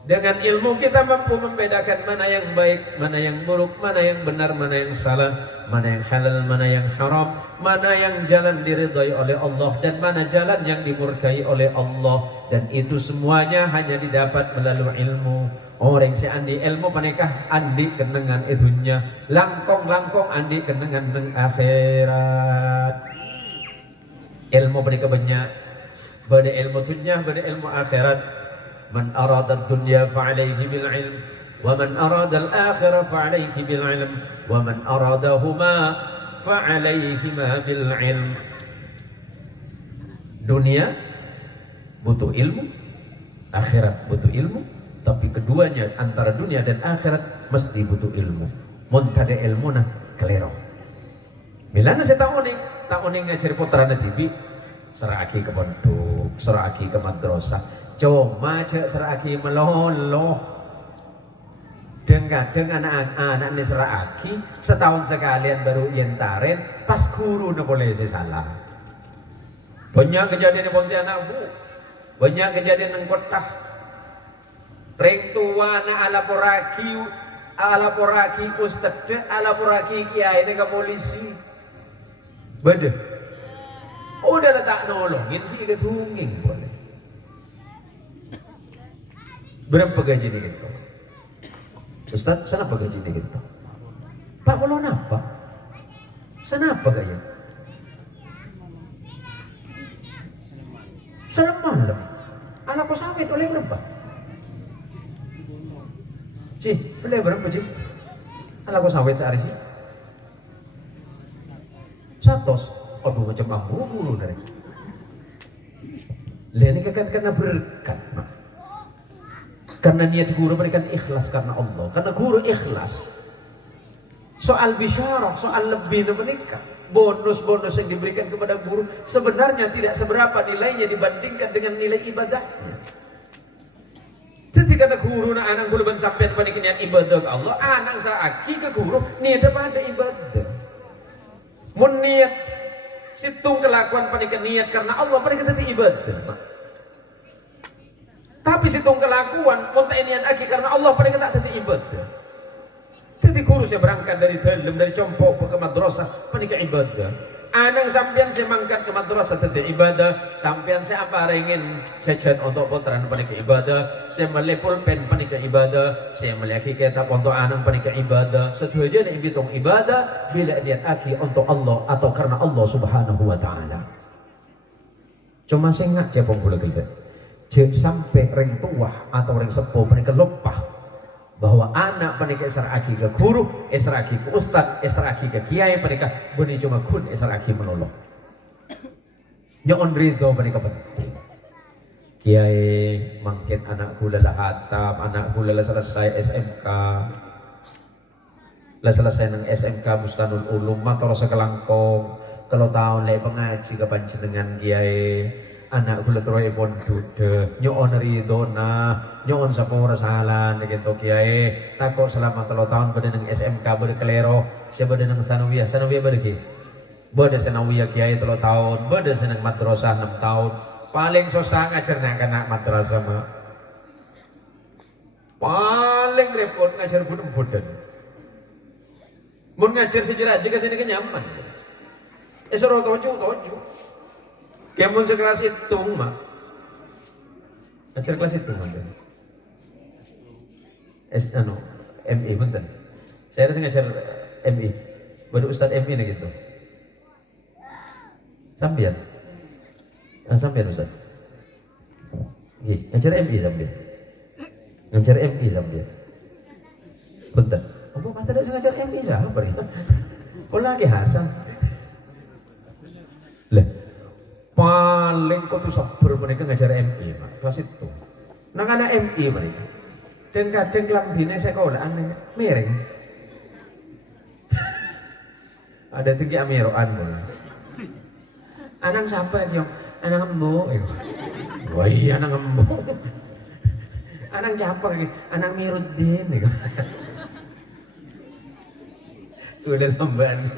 Dengan ilmu kita mampu membedakan mana yang baik, mana yang buruk, mana yang benar, mana yang salah, mana yang halal, mana yang haram, mana yang jalan diridhai oleh Allah dan mana jalan yang dimurkai oleh Allah. Dan itu semuanya hanya didapat melalui ilmu. Orang si andi ilmu panikah andi kenangan itunya langkong andi kenangan neng akhirat. Ilmu panikah banyak, bade ilmu dunia, bade ilmu akhirat. Man arada dunya fa'alaihi bil ilm, wa man arada al akhirah fa'alaihi bil ilm, wa man aradahuma fa'alaihima bil ilm. Dunia butuh ilmu, akhirat butuh ilmu. Tapi keduanya antara dunia dan akhirat mesti butuh ilmu. Montada ilmu nah kelero. Bila saya tahu nih ngajar putrana TV, seraki ke pondok, seraki ke madrasah, cuma seraki meloloh. Dengan anak-anak ini seraki setahun sekalian baru yentaren, pas guru no boleh salah. Banyak kejadian di Pontianak bu, banyak kejadian di kota. Reng tua na alaporaki ustad, alaporaki kiai ini ke polisi. Bede. Udah letak nolongin kita tungging boleh. Berapa gaji nih gitu? Ustad, sana apa gaji nih gitu? Pak belum apa? Sana apa gaji? Semalam. Anak kau sawit oleh berapa? Cih, boleh berapa cih? Alah kau sawit sehari sih? 100. Aduh macam ambu bulu dari. Lihat ini kan kena berkat. Karena niat guru berikan ikhlas karena Allah. Karena guru ikhlas. Soal bisyarah, soal lebih menikah, bonus-bonus yang diberikan kepada guru sebenarnya tidak seberapa nilainya dibandingkan dengan nilai ibadahnya. Ketika ada guru na anak guru ban sampai pada niat ibadah ke Allah, anak saaki ke guru niat pada ibadah. Mun niat situng kelakuan pada niat karena Allah pada kita ibadah. Tapi situng kelakuan mun niat aki karena Allah pada kita ibadah. Jadi guru saya berangkat dari dalam, dari compok ke madrasah panika ibadah. Anang sampean saya mangkat ke madrasah tadi ibadah, sampean saya apa ingin jajan untuk putran panika ibadah, saya meli pulpen panika ibadah, saya meli kitab untuk anang panika ibadah. Setuju nih bitung ibadah bila niat aki untuk Allah atau karena Allah Subhanahu wa taala. Cuma saya ingat je penggula kita. Sampai ring tua atau ring sepuh panika lopah bahwa anak panika esraki ke guru, esraki ke ustad, esraki ke kiai panika benih cuma kun esraki menolong. Nyon ridho panika penting. Kiai mungkin anakku lelah hatam, anakku lelah selesai SMK, lelah selesai nang SMK Bustanul Ulum, matur sekelangkong, 3 tahun lek pengaji ke panjenengan kiai. Anak kula troy pon dude nyon ridona nyon sapora salan gitu kiai takok selama 3 tahun bade nang SMK bade kelero sia bade nang sanawiyah bade ki bade sanawiyah kiai 3 tahun bade senang madrasah 6 tahun paling susah ngajar anak madrasah mah paling repot ngajar budem-budem mun ngajar sejarah juga tidak nyaman esoro toju kemun sekelas hitung mak ajar kelas hitung ada MI bentar saya harus ngajar MI baru Ustadz MI nih gitu sambian sambian Ustadz ngajar MI sambian ngajar MI sambian bentar apa mata ada ngajar MI siapa nih kok lagi Hasan lah paling kau tuh sabar mereka ngajar MI mak kelas itu nang anak MI mereka dan kadang lambine sekolahan miring ada tinggi amiroan anak siapa yang anak embo wah iya anak embo anak siapa lagi anak Miruddin udah lamban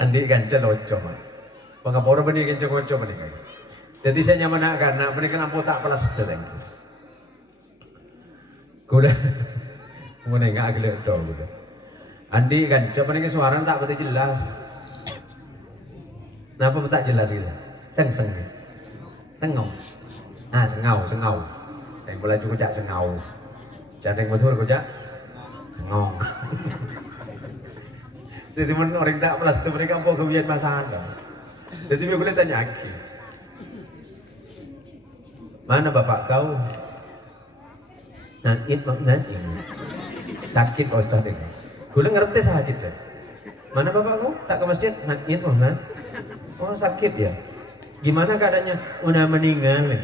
andi kancan oco mak pengapura benih kencang-kencang benih. Jadi saya nyaman karena mereka nampak tak pelas sedang. Kuda, mana enggak agak dong kuda. Andi kan, coba nih suara tak betul jelas. Kenapa tak jelas gitu? Seng, sengau. Sengau. Yang boleh juga cak sengau. Jadi yang betul kujak sengau. Jadi orang tak pelas itu mereka nampak kebiasaan masalah. Jadi dia boleh tanya Aki, mana bapak kau? Sakit Pak Ustaz ini. Gue ngerti sakit deh. Mana bapak kau? Tak ke masjid? Sakit Pak. Oh sakit ya. Gimana keadaannya? Udah meninggal.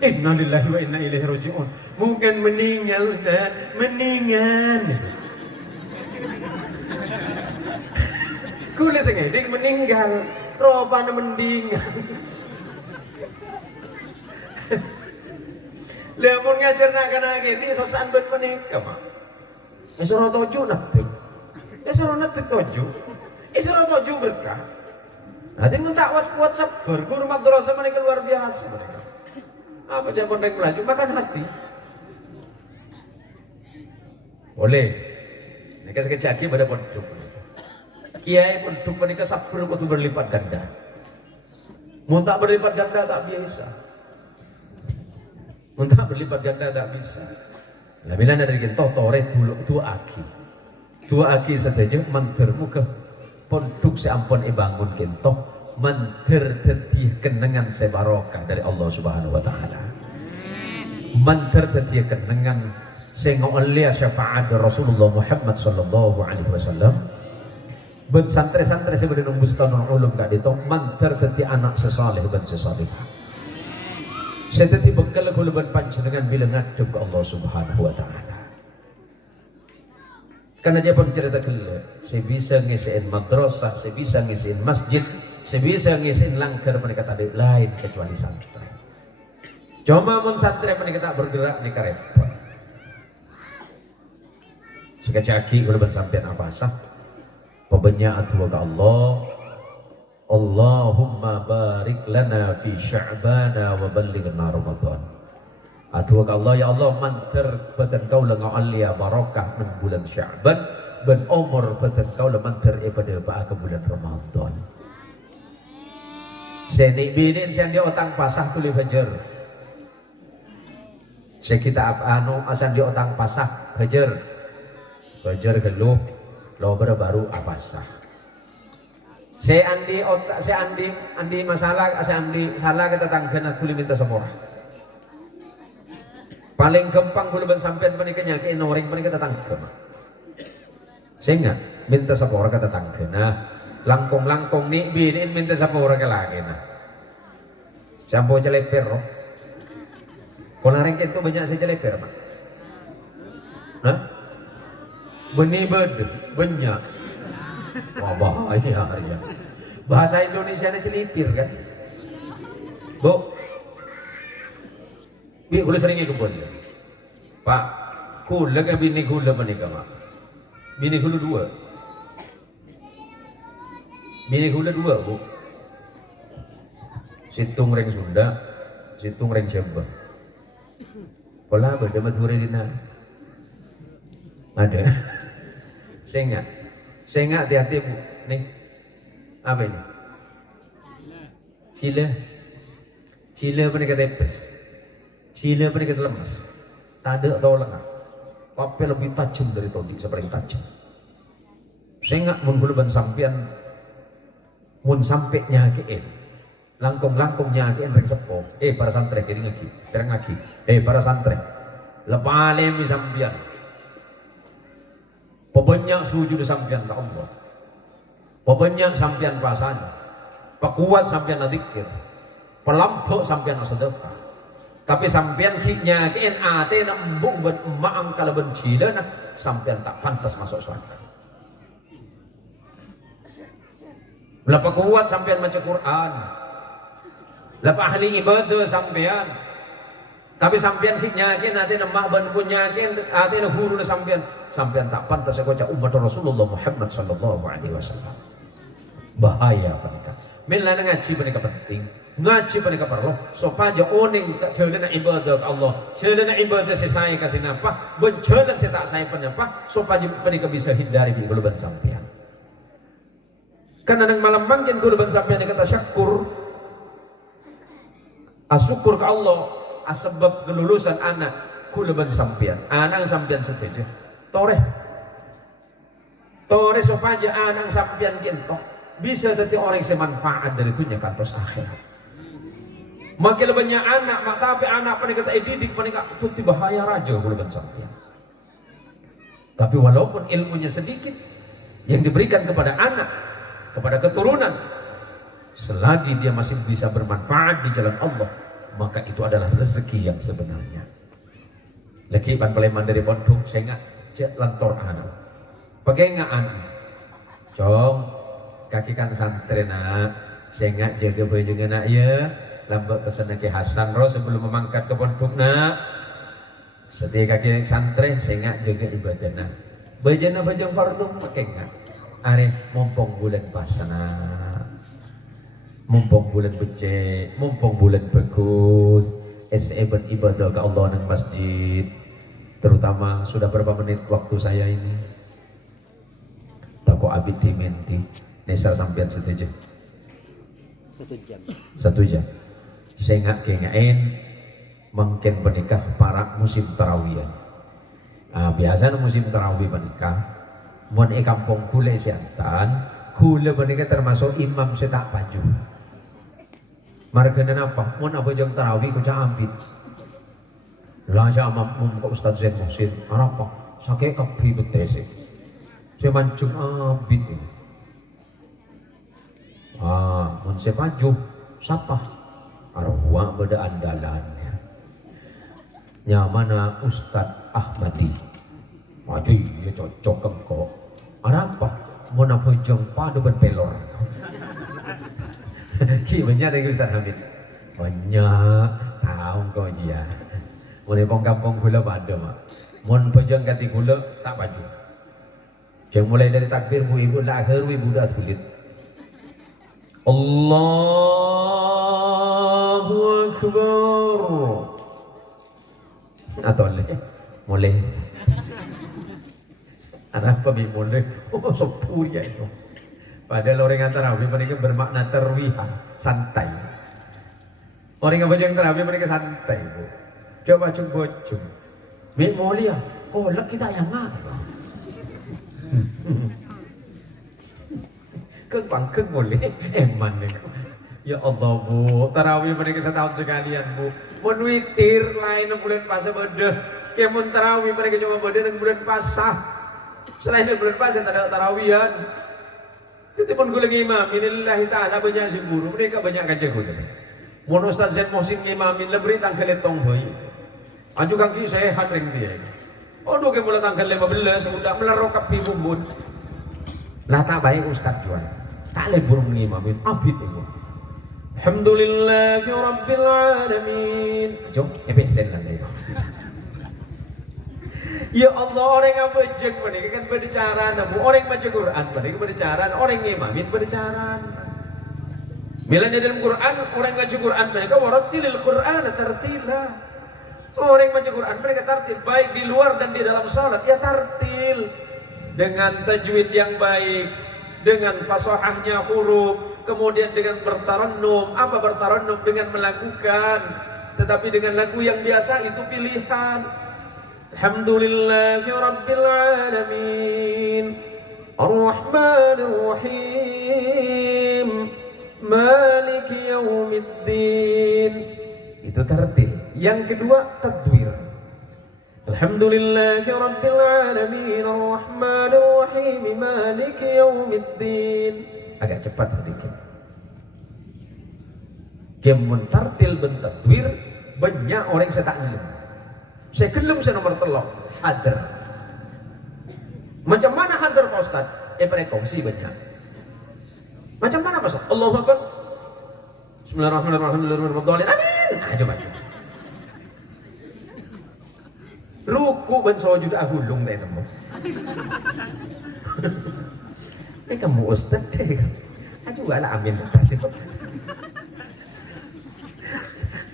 Innalillahi wa inna ilaihi raji'un. Mungkin meninggal Ustaz, meninggal. Gue sengaja meninggal. Ropana mendingan. Lemun ngajar nak gini sosan bet menikah mak. Esoro toju natik. Esoro natik toju. Esoro toju berkah. Nanti minta kuat sabar. Guru madrasah mereka luar biasa mereka. Apa jawaban mereka melaju makan hati. Boleh. Mereka sekejaki pada pondok. Kiai pondok menikah sabar waktu berlipat ganda. Muntah berlipat ganda tak biasa. Muntah berlipat ganda tak bisa. Lah bila dari kita tore dua aki saja mantermu ke pondok seampun ibangun kita manter tetiah kenangan sebarokah dari Allah Subhanahu Wa Taala. Manter tetiah kenangan sengoleh syafaat Rasulullah Muhammad Sallallahu Alaihi Wasallam. Ben santri-santri sebenarnya Bustanul Ulum gak ditok manter teti anak sesaleh dan sesaleh. Saya tadi bekal kuluban panjenengan bila ngadep ke Allah Subhanahu wa taala. Karena dia pun cerita kele, saya bisa ngisiin madrasah, saya bisa ngisiin masjid, saya bisa ngisiin langgar mereka tadi lain kecuali santri. Cuma mun santri mereka tak bergerak di karepot. Sekecaki kuluban sampean apa sah? Pebenya atu ke Allah. Allahumma barik lana fi sya'bana wa ballighna Ramadan. Atu ke Allah, ya Allah manter batan kau lenga alia barakah nang bulan Sya'ban ben umur batan kau manter pada ke bulan Ramadan. Senik binin sian dia otang pasah tuli fajar. Sekita anu asan dia otang pasah fajar. Fajar geluh lo baru apasah. Saya andi masalah, saya andi salah kita tanggana tuli minta sepora. Paling gampang kuluban sampean panikanya ke noring panika tetangga. Sehingga minta sepora ke tetangga. Nah, langkong nih binin minta sepora ke lagi nah. Sampo celeper roh. Kolareng itu banyak saya celeper, Pak. Nah? Benih banyak. Wah bahaya ya. Bahasa Indonesia ini celipir kan. Bu, kula sering ikut boleh. Pak, kula kan bini kula menikah Pak. Bini kula dua. Bini kula dua Bu. Situng reng Sunda, situng reng Jawa. Pola beda mature dina. Ada. Saya hati-hati Bu. Nih. Apa ini? Cila menikah tepes. Cila menikah lemas. Tak ada atau lengah. Tapi lebih tajam dari todi, sepaling tajam. Saya mun buluban sampian mun sampai nyakiin. Langkong nyakiin reng sepo. Para santri jadi ngaki, terang ngaki. Para santri. Lepale mi sampian. Pebanyak sujud sampian ke Allah. Pebanyak sampian pasanya. Pekuat sampian dzikir. Pelampuk sampian sedekah. Tapi sampian kiknya kian ate na embung ben emak kalau bencila nah sampian tak pantas masuk surga. Lapa kuat sampian baca Quran. Lapa ahli ibadah sampian. Tapi sampian kiknya kian ate na emak ben punya kian ate na guru na sampian tak pantas saya baca umat Rasulullah Muhammad sallallahu alaihi wasallam. Bahaya panika. Mila ngaji panika penting. Ngaji panika perlu supaya oning jalan ibadah ke Allah, jalan ibadah saya katina apa, berjalan saya tak saya penyapa supaya panika bisa hindari di guluban sampean. Karena nang malam mangkin guluban sampean kata syukur, asyukur ke Allah, asbab kelulusan anak guluban sampean, anak sampean setuju, toreh supaya anak sampean kinto bisa jadi orang yang semanfaat dari dunia kantos akhirat. Makin banyak anak, tapi anak panika tak didik panika tuti bahaya raja guluban sampean. Tapi walaupun ilmunya sedikit yang diberikan kepada anak, kepada keturunan, selagi dia masih bisa bermanfaat di jalan Allah, maka itu adalah rezeki yang sebenarnya. Lagi pan peleman dari pondok saya cek lantor anak. Pakai nggak anak? Cong, kaki kan santri nak, saya jaga baju nak ya. Lambat pesan ke Hasan roh sebelum memangkat ke pondok nak. Setiap kaki santri saya jaga ibadah nak. Bajana bajang fardu pakai nggak? Are mumpung bulan pasana, mumpung bulan becek, mumpung bulan bagus. Eseben ibadah ke Allah nang masjid. Terutama sudah berapa menit waktu saya ini? Tako abid dimenti. Nisa sampean setuju? 1 jam. 1 jam. Saya kengain mungkin menikah para musim tarawih. Biasa musim tarawih menikah. Mun kampung kule siantan, kule menikah termasuk imam setak paju. Margana apa? Mun apa jang tarawih ku ambit. Lah sama muka Ustaz Zain Muhsin, apa? Sakit kapi betese. Saya mancung ambit. Mun saya paju, siapa? Arwah beda andalannya. Nyamana Ustadz Ahmadi. Maju ya cocok kok. Apa? Mau napojong padu ben pelor. Ki banyak dari Ustadz Hamid. Banyak tahu kau dia. Mulai kampung gula pada mak. Mon pojong kati gula tak baju. Jangan mulai dari takbir bu ibu dah akhir ibu dah tulis. Allahu Akbar. Atau mulai. Apa bi mulai? Oh sepuluh ya itu. Padahal orang yang tarawih mereka bermakna terwihan, santai. Orang yang baju yang tarawih mereka santai bu. Coba bocung. Bi mulia, kolak kita yang apa? Keng boleh, eman nih. Ya Allah bu, tarawih mereka setahun sekalian bu. Mau witir lain bulan puasa beda. Kemun tarawih mereka cuma beda dengan bulan puasa. Selain bulan puasa tak ada tarawihan. Itu pun gue lagi imam, inillahi ta'ala banyak semburu, mereka banyak kaca gue. Mun Ustaz Zain Mohsin ngimamin leberi tanggal letong boy. Aju kaki saya hadring dia. Oh dua mulai tanggal 15 udah melerokap bumbun. Lah tak baik Ustaz jual. Tak lebur ngimamin abid itu. Alhamdulillahi Rabbil Alamin. Jom, epesen lah dia. Ya Allah, orang yang bejek mereka kan berbicara, orang yang baca Quran mereka berbicara, orang yang imamin berbicara. Bilanya dalam Quran, orang yang baca Quran mereka warattilil Quran tartila. Orang yang baca Quran mereka tartil, baik di luar dan di dalam salat, ya tartil dengan tajwid yang baik, dengan fasahahnya huruf, kemudian dengan bertarannum. Apa bertarannum? Dengan melakukan, tetapi dengan lagu yang biasa itu pilihan. Alhamdulillahi Rabbil Alamin Ar-Rahmanir Rahim Maliki Yawmiddin. Itu tertil. Yang kedua tadwir. Alhamdulillahi Rabbil Alamin Ar-Rahmanir Rahim Maliki Yawmiddin. Agak cepat sedikit. Kemun tartil ben tadwir banyak orang saya tak ngelem. Saya gelem saya nomor telok hadir. Macam mana hadir Pak Ustaz? Pada kongsi banyak. Macam mana Pak Ustaz? Allahu Akbar. Bismillahirrahmanirrahim. Amin. Nah, coba. Ruku ben sujud ahulung teh temu. Kamu Ustaz deh. Aju ala amin atas itu.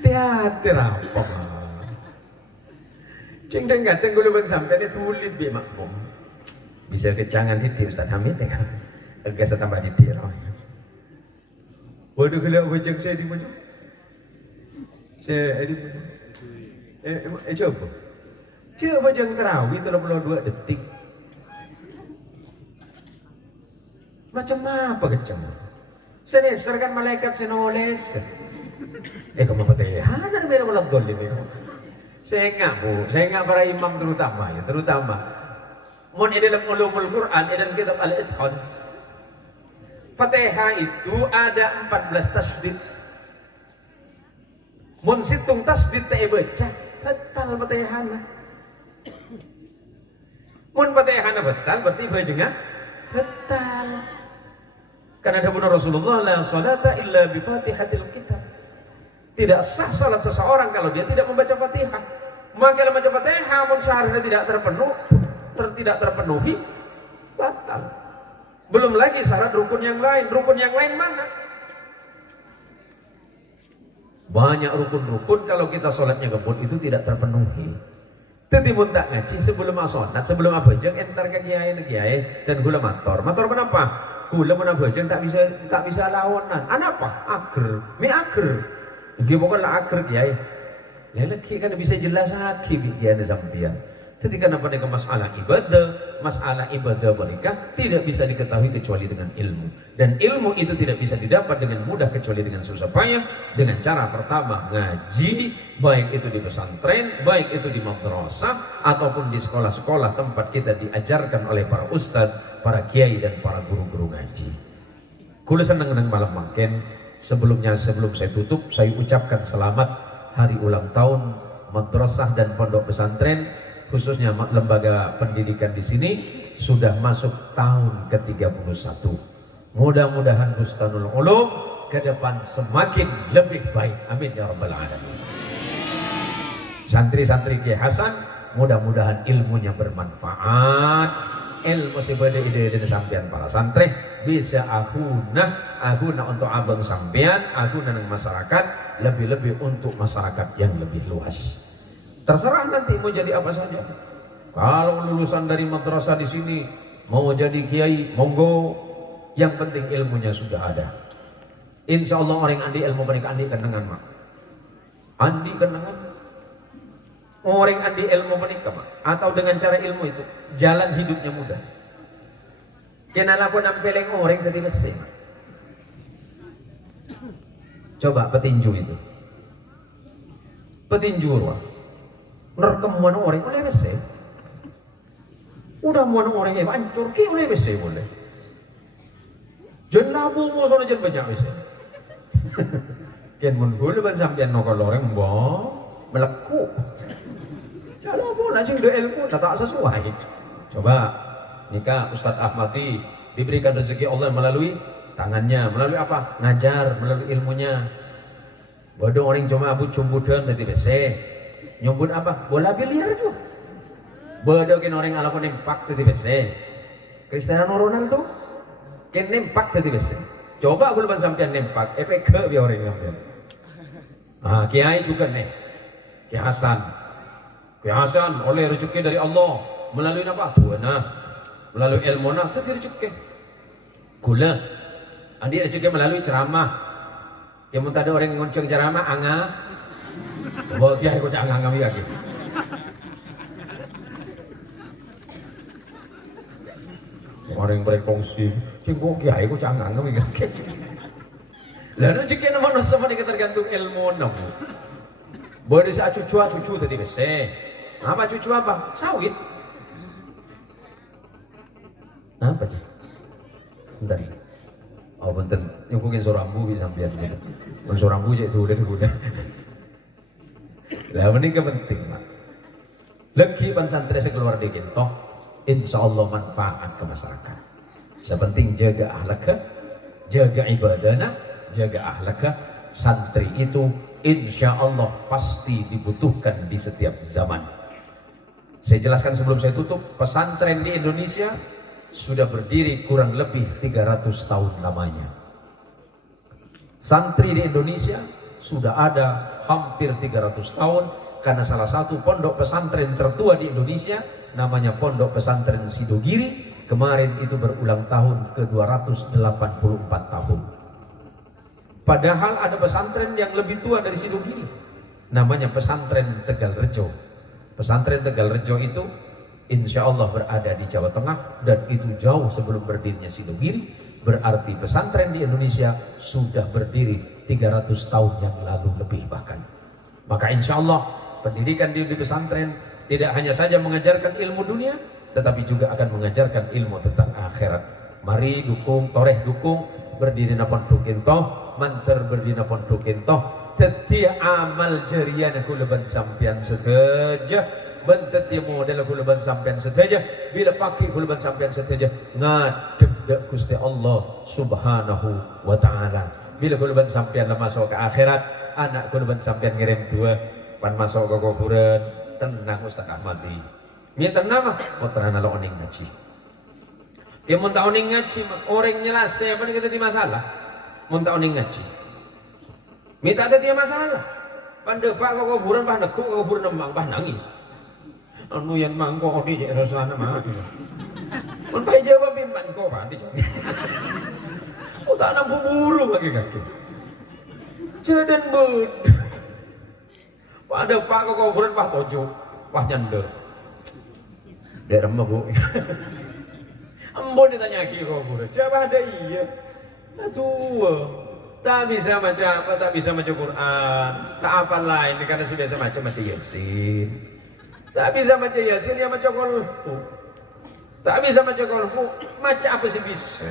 Teater apa? Cing kadang kalau bang sampai dia tulis bi makmum. Bisa kecangan di Ustaz Hamid ya. Agak setambah di dia. Waduh kalau wajah saya di mana? Saya di mana? Coba. Coba jangan terawih 32 detik. Macam apa kecam? Seneser kan malaikat senoles. Kamu patihan dari mana malam dolin ini? Saya enggak para imam terutama ya, terutama. Mun dalam ulumul Quran dalam kitab Al-Itqan. Fatihah itu ada 14 tasdid. Mun situng tasdid tak baca, batal Fatihahna. Mun Fatihahna batal berarti bajengna batal. Karena ada benar Rasulullah la salata illa bi Fatihatil kitab. Tidak sah salat seseorang kalau dia tidak membaca Fatihah. Maka kalau membaca Fatihah mun syaratnya tidak terpenuhi batal. Belum lagi syarat rukun yang lain. Rukun yang lain mana? Banyak rukun-rukun kalau kita sholatnya ngebut itu tidak terpenuhi. Tadi mun tak ngaji sebelum asonat, sebelum abajeng entar ke kiai dan gula motor. Motor kenapa? Gula mun abajeng tak bisa lawanan. Anapa? Ager, mi ager. Dia bukanlah agar kiai. Ya lagi kan bisa jelas lagi kiai sampean. Jadi kenapa dengan masalah ibadah mereka tidak bisa diketahui kecuali dengan ilmu. Dan ilmu itu tidak bisa didapat dengan mudah kecuali dengan susah payah. Dengan cara pertama ngaji, baik itu di pesantren, baik itu di madrasah ataupun di sekolah-sekolah tempat kita diajarkan oleh para ustadz, para kiai dan para guru-guru ngaji. Kula seneng nang malam makin. Sebelum saya tutup, saya ucapkan selamat hari ulang tahun madrasah dan pondok pesantren, khususnya lembaga pendidikan di sini sudah masuk tahun ke-31. Mudah-mudahan Bustanul Ulum ke depan semakin lebih baik. Amin ya rabbal alamin. Santri-santri Kiai Hasan, mudah-mudahan ilmunya bermanfaat. Ilmu sebeda ide-ide sampean para santri bisa aguna untuk abang sampean, aguna nang masyarakat, lebih-lebih untuk masyarakat yang lebih luas. Terserah nanti mau jadi apa saja. Kalau lulusan dari madrasah di sini mau jadi kiai, monggo. Yang penting ilmunya sudah ada. Insya Allah orang andi ilmu menikah andi kenangan mak. Andi kenangan. Orang andi ilmu menikah mak. Atau dengan cara ilmu itu jalan hidupnya mudah. Kenal aku nampeleng orang tadi besi. Coba petinju itu. Petinju wah. Nerekam mana orang oleh besi. Udah mana orang yang hancur ki oleh besi boleh. Jen labu mo sono jen banyak besi. Ken mun hulu ban sampean no kaloreng mbok meleku. Kalau pun aja udah ilmu tak sesuai. Coba nikah Ustadz Ahmadi diberikan rezeki Allah melalui tangannya, melalui apa? Ngajar, melalui ilmunya. Bodoh orang cuma abu cumbudan tadi bese. Nyumbun apa? Bola biliar juga. Bodoh kin orang ala nempak tadi bese. Cristiano Ronaldo ken nempak tadi bese. Coba aku leban sampean nempak, ke biar orang sampean. Ah, kiai juga nih. Kiai Hasan oleh rezeki dari Allah melalui apa? Tuana, melalui ilmu na tadi rezeki. Gula, andi rezeki melalui ceramah. Kamu tadi orang ngonceng ceramah, anga. Bawa kiai kau cakap anga lagi. Orang berkongsi, cengkok kiai kau cakap anga lagi. Lalu rezeki nama sama dengan tergantung ilmu namu. Boleh saya cucu tadi bese. Apa cucu apa? Sawit. Apa tuh? Bentar. Oh bentar. Yang mungkin sorambu bisa sampean gitu. Sorambu itu udah. Lah ini penting pak. Lagi pansantri sekeluar di toh, insya Allah manfaat ke masyarakat. Sepenting jaga akhlaknya, jaga ibadahnya, jaga akhlaknya. Santri itu insya Allah pasti dibutuhkan di setiap zaman. Saya jelaskan sebelum saya tutup, pesantren di Indonesia sudah berdiri kurang lebih 300 tahun lamanya. Santri di Indonesia sudah ada hampir 300 tahun karena salah satu pondok pesantren tertua di Indonesia namanya Pondok Pesantren Sidogiri kemarin itu berulang tahun ke 284 tahun. Padahal ada pesantren yang lebih tua dari Sidogiri namanya Pesantren Tegalrejo. Pesantren Tegalrejo itu insya Allah berada di Jawa Tengah dan itu jauh sebelum berdirinya Sidogiri. Berarti pesantren di Indonesia sudah berdiri 300 tahun yang lalu lebih bahkan. Maka insya Allah pendidikan di pesantren tidak hanya saja mengajarkan ilmu dunia, tetapi juga akan mengajarkan ilmu tentang akhirat. Mari dukung, toreh dukung, berdiri napon tukintoh, manter berdiri napon tukintoh. Tetia amal jarian aku leban sampian seteja, bentet ya model aku leban sampian seteja, bila pakai aku leban sampian seteja, ngadep dak Gusti Allah Subhanahu wa taala. Bila aku leban sampian lah masuk ke akhirat, anak aku leban sampian ngirim dua, pan masuk ke kuburan, tenang Ustaz Ahmadi. Dia tenang oh terana lo oning ngaji. Dia mun ta oning ngaji, orang nyelase apa nih kita di masalah. Mun ta oning ngaji. Minta ada dia masalah. Pandepak kok kuburan pah nekuk kok kuburan nembang pah nangis. Anu yang mangko di cek sosana mah. Mun pah jawab pimpan kok pah di. Oh tak nampu burung lagi kaki. Jadan bud. Pandepak kok kuburan pah tojo, pah nyender. Dek remeh bu. Embon ditanya ki kuburan. Jawab ada iya. Aduh. Tak bisa baca apa, tak bisa baca Quran, tak apa lain karena sudah baca Yasin. Tak bisa baca Yasin, ya baca Qulhu. Tak bisa baca Qulhu, baca apa sih bisa?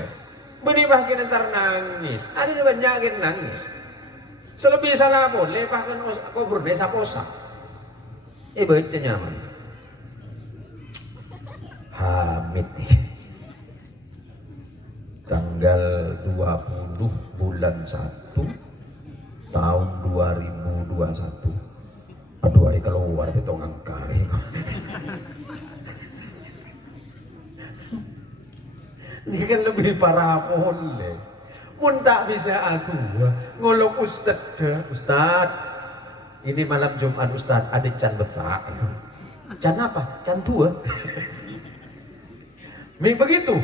Beri pas kita ntar nangis, ada sebanyak nangis. Selebih salah boleh bahkan kubur desa posak. Bacanya mana? Hamid nih. Tanggal 20 bulan 1 tahun 2021. Aduh, hari keluar betul ngangkar. Ini kan lebih parah boleh. Pun tak bisa aduh ngolok Ustad, ini malam Jumat Ustad ada can besar. Can apa? Can tua. Begitu.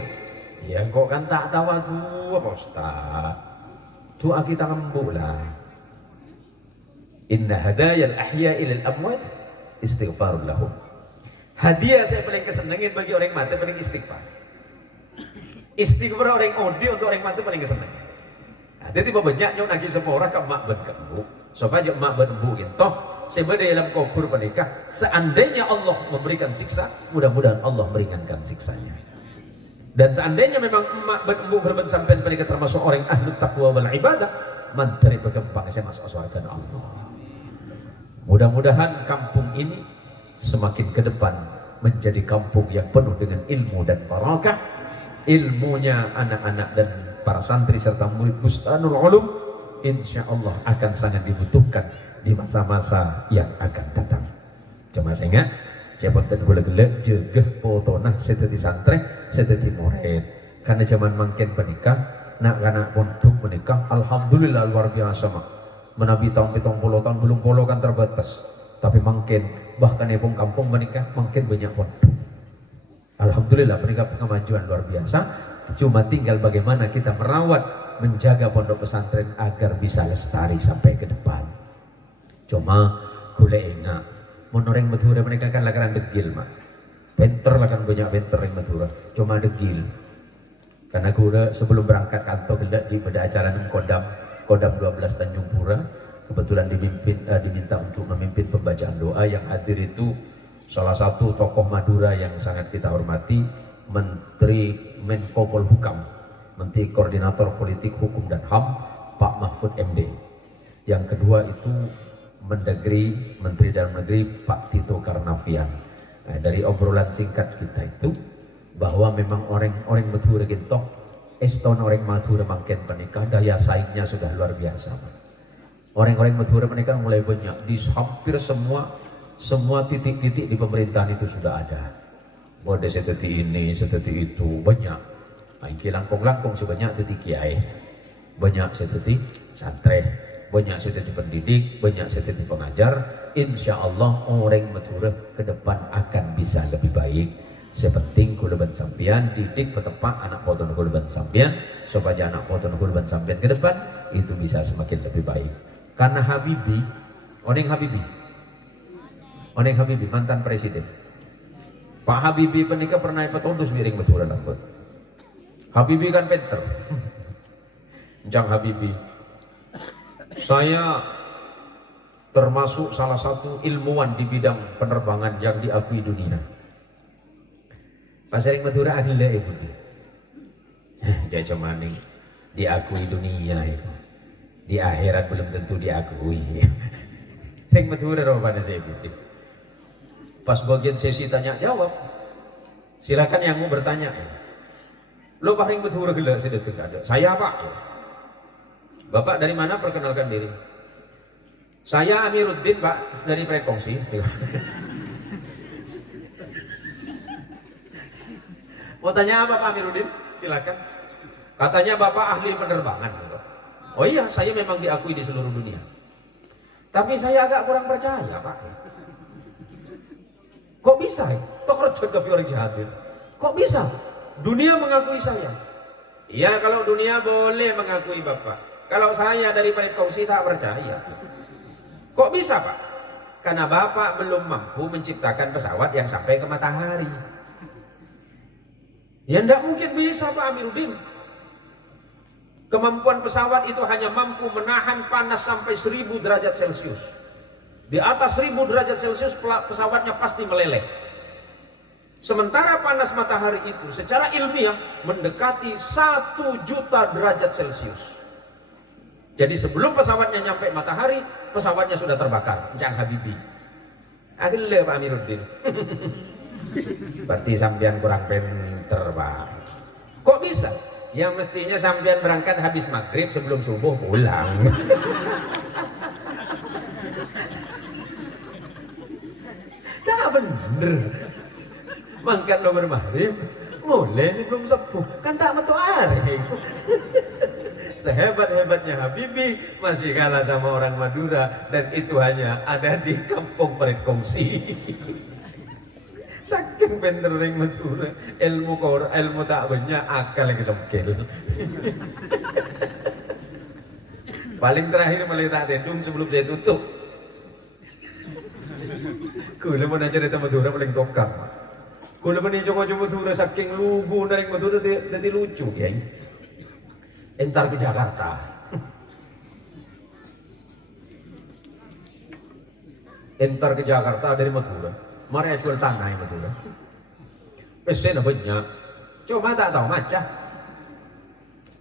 Ya kok kan tak tahu tuh apa Ustad. Doa kita ngembuk lah. Inna hadayal ahya'i lil amwat istighfarul lahum. Hadiah saya paling kesenengin bagi orang mati paling istighfar. Istighfar orang odi untuk orang mati paling kesenengin. Nah, dia tiba banyak nyong lagi sepora ke mak berkembu. Supaya mak berkembu itu sebenarnya dalam kubur menikah. Seandainya Allah memberikan siksa, mudah-mudahan Allah meringankan siksanya. Dan seandainya memang emak berkembu berben sampai menikah termasuk orang ahlu taqwa wal ibadah, mantri berkembang saya masuk surga Allah. Mudah-mudahan kampung ini semakin ke depan menjadi kampung yang penuh dengan ilmu dan barakah. Ilmunya anak-anak dan para santri serta murid Bustanul Ulum insya Allah akan sangat dibutuhkan di masa-masa yang akan datang. Cuma saya ingat cepot dan gula-gula jegah potonah seteti santri seteti murid karena zaman makin menikah nak anak pondok menikah alhamdulillah luar biasa mak menabi tahun 70 tahun belum polo kan terbatas tapi makin bahkan epung kampung menikah makin banyak pondok. Alhamdulillah menikah kemajuan luar biasa. Cuma tinggal bagaimana kita merawat menjaga pondok pesantren agar bisa lestari sampai ke depan. Cuma gula ingat menoreng Madura mereka kan lakaran degil mak benter lah kan banyak benter yang Madura cuma degil karena gula sebelum berangkat kantor gelak di pada acara Kodam 12 Tanjung Pura kebetulan diminta untuk memimpin pembacaan doa. Yang hadir itu salah satu tokoh Madura yang sangat kita hormati, Menteri Menko Polhukam, Menteri Koordinator Politik Hukum dan HAM Pak Mahfud MD. Yang kedua itu Mendagri, Menteri Dalam Negeri Pak Tito Karnavian. Nah, dari obrolan singkat kita itu bahwa memang orang Madura gintok eston orang Madura makin menikah daya saingnya sudah luar biasa. Orang-orang Madura menikah mulai banyak di hampir semua titik-titik di pemerintahan itu sudah ada. Bode seteti ini, seteti itu banyak. Main langkung-langkung sebanyak titik kiai, banyak seteti santri, banyak seteti pendidik, banyak seteti pengajar. Insya Allah orang Madura ke depan akan bisa lebih baik. Sepenting kuluban sampian didik petepak anak poton kuluban sampian supaya anak poton kuluban sampian ke depan itu bisa semakin lebih baik. Karena Habibie, Oneng Habibie mantan presiden. Pak Habibie penikah pernah petondus miring Madura lambut. Habibie kan pinter. Jang Habibie, saya termasuk salah satu ilmuwan di bidang penerbangan yang diakui dunia. Pak Sering Madura agila ya budi. Jaja maning diakui dunia itu. Di akhirat belum tentu diakui. Sering Madura pada saya budi. Pas bagian sesi tanya jawab, silakan yang mau bertanya. Lo Pak Ring Madura gila saya detik ada. Saya Pak. Bapak dari mana perkenalkan diri? Saya Amiruddin Pak dari Prekongsi. Mau tanya apa Pak Amiruddin? Silakan. Katanya Bapak ahli penerbangan. Oh iya, saya memang diakui di seluruh dunia. Tapi saya agak kurang percaya Pak. Kok bisa? Tok rejot ke orang jahatin. Kok bisa? Dunia mengakui saya. Iya, kalau dunia boleh mengakui Bapak. Kalau saya dari Prekongsi tak percaya. Kok bisa Pak? Karena Bapak belum mampu menciptakan pesawat yang sampai ke matahari. Ya enggak mungkin bisa Pak Amiruddin. Kemampuan pesawat itu hanya mampu menahan panas sampai 1000 derajat Celcius. Di atas 1000 derajat Celcius pesawatnya pasti meleleh. Sementara panas matahari itu secara ilmiah mendekati 1 juta derajat Celcius. Jadi sebelum pesawatnya nyampe matahari, pesawatnya sudah terbakar. Jang Habibie. Akhirnya Pak Amiruddin. Berarti sampean kurang pinter Pak. Kok bisa? Yang mestinya sampean berangkat habis maghrib sebelum subuh pulang. Tak bener. Mangkat lo bermaghrib, mulai sebelum subuh. Kan tak metu hari. Sehebat-hebatnya Habibie masih kalah sama orang Madura, dan itu hanya ada di Kampung Parit Kongsi. Saking pinter ring Madura, ilmu tak banyak, akal yang kesempil. Paling terakhir mulai tak tendung sebelum saya tutup. Kula mau cerita Madura paling tokam. Kula mau coba Madura saking lugu naring Madura jadi lucu ya. Entar ke Jakarta. Entar ke Jakarta dari Madura. Mari jual tanah yang Madura. Pesen banyak. Cuma tak tahu macam.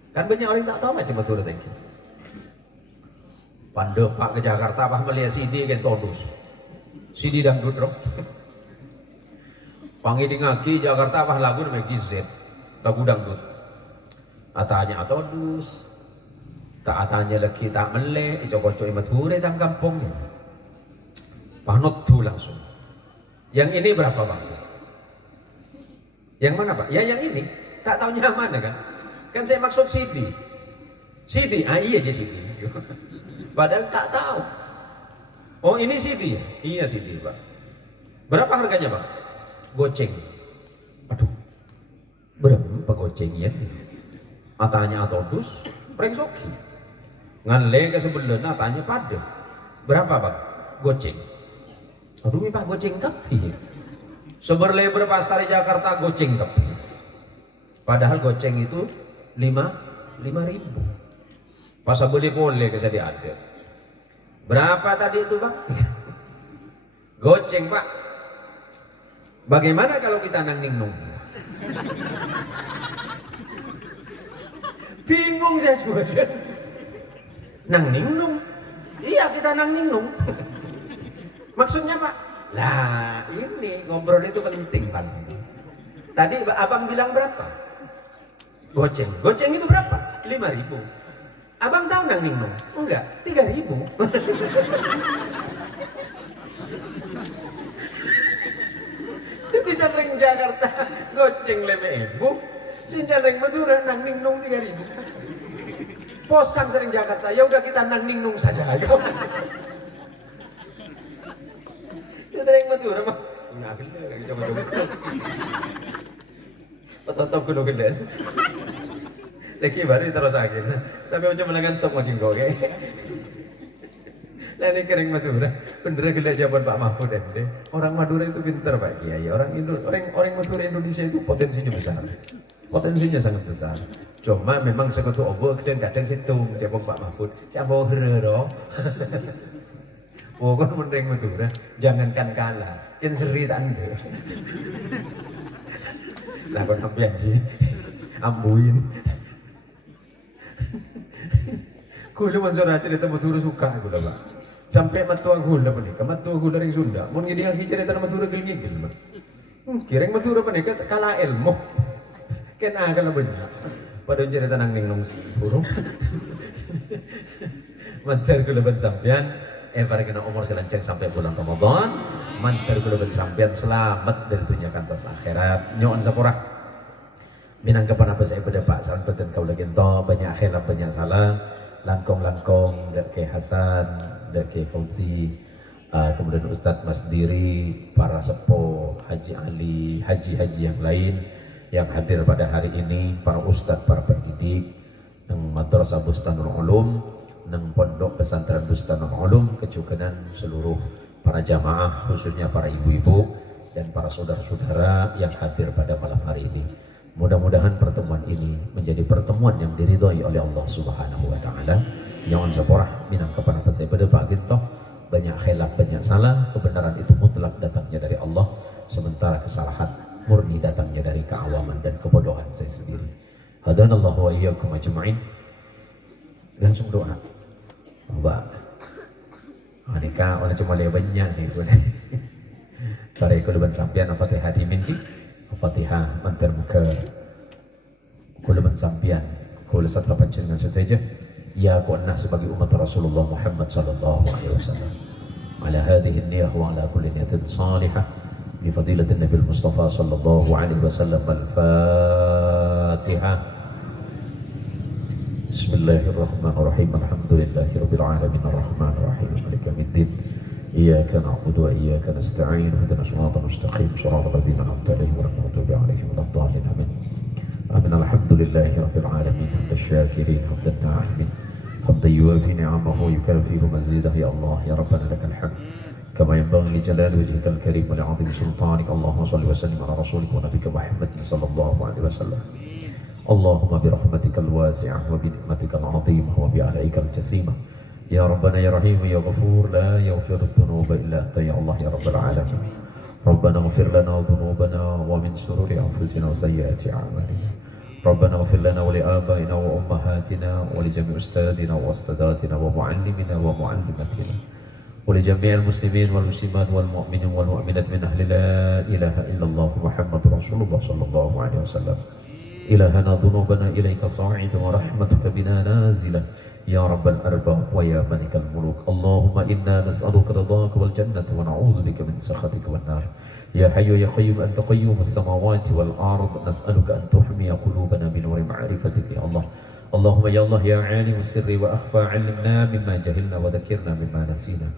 Kan banyak orang tak tahu macam Madura tadi. Pandai Pak ke Jakarta, Pak melihat CD kan todus. CD dangdut rock. Pangi di ngaki Jakarta Pak lagu namanya Gizet. Lagu dangdut. Atanya atodus, tak atanya lagi tak meleh, icok-icok Madura tang kampungnya. Panut tuh langsung. Yang ini berapa Bang? Yang mana Pak? Ya yang ini. Tak tahunya mana kan? Kan saya maksud CD. CD, iya aja CD. Padahal tak tahu. Oh ini CD ya? Iya CD Pak. Berapa harganya Pak? Goceng. Aduh, berapa gocengnya? Atanya atodus, prengsoki. Ngale ke sebelah, atanya pada. Berapa Pak? Goceng. Aduh Pak goceng kapi. Seberlebar pasar di Jakarta goceng kapi. Padahal goceng itu 5.000. Pas beli boleh ke saya ada. Berapa tadi itu Pak? Goceng Pak. Bagaimana kalau kita nang ningnung? Bingung saya juga. Nang ningnung? Iya kita nang ningnung. Maksudnya Pak? Lah ini ngobrol itu penting Pak. Tadi abang bilang berapa? Goceng. Goceng itu berapa? 5.000. Abang tahu nang ningnung? Enggak, 3.000. Jadi cenderung Jakarta goceng 5.000. Sinjareng Madura nang ningnung 3.000. Posang sering Jakarta, ya udah kita nang ningnung saja. Ayo. Sinjareng Madura mah nggak bisa coba-coba. Tetap kudu gede. Lagi baru terus akhir. Tapi macam mana ngantuk makin goge. Nah ini kering Madura, bener gila jawaban Pak Mahfud MD. Orang Madura itu pintar Pak Kiai. Orang Madura Indonesia itu potensinya besar. Potensinya sangat besar. Cuma memang sekutu obo kadang-kadang situng jawab Pak Mahfud. Siapa herero? Oh kan mending Madura, jangankan kalah, kan seri tanda. Nah kau nampian sih, ambuin. Kula mansur aja cerita Madura suka gula Pak. Sampai matua gula apa nih? Matua gula ring Sunda. Mau ngidi lagi cerita Madura gil-gil Pak. Kira Madura apa nih? Kalah ilmu. Kan agak banyak. Pada cerita nang ningnung burung. Mancar kula ben sampean, para kena umur selanceng sampai bulan Ramadan. Mancar kula ben sampean selamat dari dunia kantos akhirat. Nyoon sapurah. Minangkapan apa saya pada Pak Sanpeten kau lagi banyak khilaf banyak salah. Langkong-langkong dak ke Hasan, dak ke Fauzi, kemudian Ustadz Mas Diri, para sepuh, Haji Ali, haji-haji yang lain yang hadir pada hari ini, para ustadz, para pendidik, nang Madrasah Bustanul Ulum, nang Pondok Pesantren Bustanul Ulum, kejugenan seluruh para jamaah, khususnya para ibu-ibu dan para saudara-saudara yang hadir pada malam hari ini. Mudah-mudahan pertemuan ini menjadi pertemuan yang diridhoi oleh Allah Subhanahu wa taala. Nyawan saporah minangkapan apa saya pada Pak Gintoh, banyak khilaf, banyak salah, kebenaran itu mutlak datangnya dari Allah, sementara kesalahan murni datangnya dari keawaman dan kebodohan saya sendiri. Hadanallahu wa iyyakum ajma'in. Langsung doa. Mbak. Nikah oleh cuma dia banyak nih. Pare kuluban sampean Al-Fatihah dimin ki Al-Fatihah mantar muka kuluban sampean kula satra panjenengan sedaja ya kuanna sebagai umat Rasulullah Muhammad sallallahu alaihi wasallam ala hadhihi niyyah wa ala kulli niyatin salihah bi fadilatin Nabi Mustafa sallallahu alaihi wasallam. Al-Fatihah. Bismillahirrahmanirrahim. Alhamdulillahirabbil alamin arrahmanir rahim maliki yaumiddin. Iyyaka na'budu wa iyyaka nasta'in ihdinas siratal mustaqim siratal ladzina an'amta 'alaihim ghairil maghdubi 'alaihim waladdallin. Amin. Amin. Alhamdulillahirabbil alamin hamdan syakirin hamdan na'imin hamdan yuwafi ni'amahu wa yukafi'u mazidah. Ya Allah ya Rabbana lakal hamd kama yanbaghi li jalali wajhikal karim wa li'azimi sultanik. Allahumma shalli wa sallim ala rasulika wa nabiyyika Muhammadin sallallahu alaihi wasallam. Allahumma bi rahmatikal wasi'ah wa bi ni'matikal 'azimah wa bi 'alaikal jasimah. Ya Rabbana ya Rahim ya Ghafur la yaghfiru dhunuba illa anta ya Allah ya Rabbal alamin. Rabbana ighfir lana dhunubana wa min shururi anfusina wa sayyiati a'malina. Rabbana ighfir lana wa li abaina wa ummahatina wa li jami'i ustadina wa ustadatina wa muallimina wa muallimatina wa li jami'il muslimin wal muslimat wal mu'minin wal mu'minat min ahli la ilaha illallah Muhammadur Rasulullah sallallahu alaihi wasallam. Ilahana dhunubana ilaika sa'id wa rahmatuka bina nazilah ya Rabbal arbab wa ya malikal muluk. Allahumma inna nas'aluka ridhaka wal jannata wa na'udzu bika min sakhatika wan nar. Ya hayyu ya qayyum anta qayyumus samawati wal ard. Nas'aluka an tuhmiya qulubana bi nuri ma'rifatika ya Allah. Allahumma ya Allah ya alimus sirri wa akhfa 'allimna mimma jahilna wa dhakkirna mimma nasina.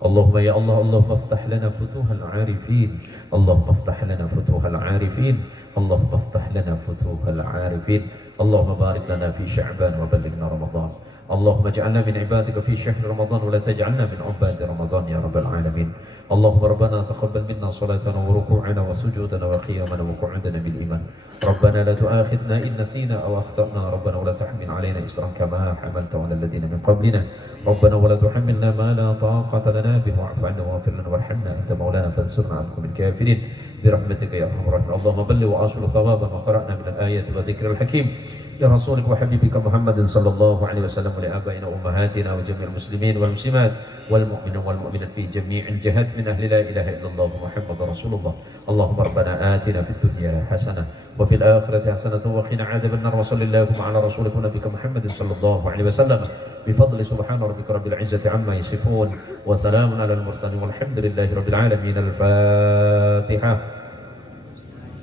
Allahumma ya Allah Allahumma iftah lana futuhal 'arifin. Allahumma iftah lana futuhal 'arifin. Allahumma iftah lana futuhal 'arifin. Allahumma barik lana fi Sya'ban wa ballighna Ramadan. Allahumma ij'alna min ibadika fi syahr Ramadan wa la taj'alna min 'ubadi Ramadan ya rabbal alamin. Allahumma rabbana taqabbal minna salatana wa ruku'ana wa sujudana wa qiyamana wa qu'udana bil iman. Rabbana la tu'akhidna in nasina aw akhtana. Rabbana wa la tahmil 'alaina isran kama hamalta 'ala alladhina min qablina. Rabbana wa la tuhammilna ma la taqata lana bihi wa'fu 'anna waghfir lana warhamna anta maulana fansurna 'alal qawmil kafirin برحمتك يا ارحم الراحمين. اللهم بلغ واصل ثواب ما قرانا من الايات والذكر الحكيم يا رسولك وحبيبك محمد صلى الله عليه وسلم ولابائنا وامهاتنا وجميع المسلمين والمسلمات والمؤمنين والمؤمنات في جميع الجهات من اهل لا اله الا الله محمد رسول الله. اللهم ربنا اتنا في الدنيا حسنه وفي الاخره حسنه وقنا عذاب النار. وصلى اللهم على رسولك ونبيك محمد صلى الله عليه وسلم بفضل سبحان ربك رب العزه عما يصفون وسلام على المرسلين والحمد لله رب العالمين. الفاتحه.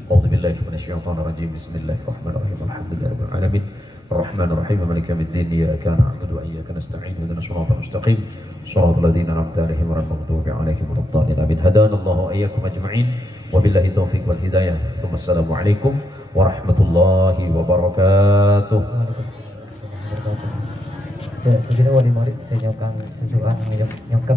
أعوذ بالله من الشيطان الرجيم. بسم الله الرحمن الرحيم. الحمد لله رب العالمين الرحمن الرحيم مالك يوم الدين. إياك نعبد وإياك نستعين اهدنا الصراط المستقيم صراط الذين أنعمت عليهم غير المغضوب عليهم ولا الضالين آمين. هدانا الله وإياكم أجمعين وبالله التوفيق والهداية. ثم السلام عليكم ورحمة الله وبركاته. Waalaikumsalam warahmatullahi wabarakatuh. Sejenak wali murid saya nyokang sesuatu nyokang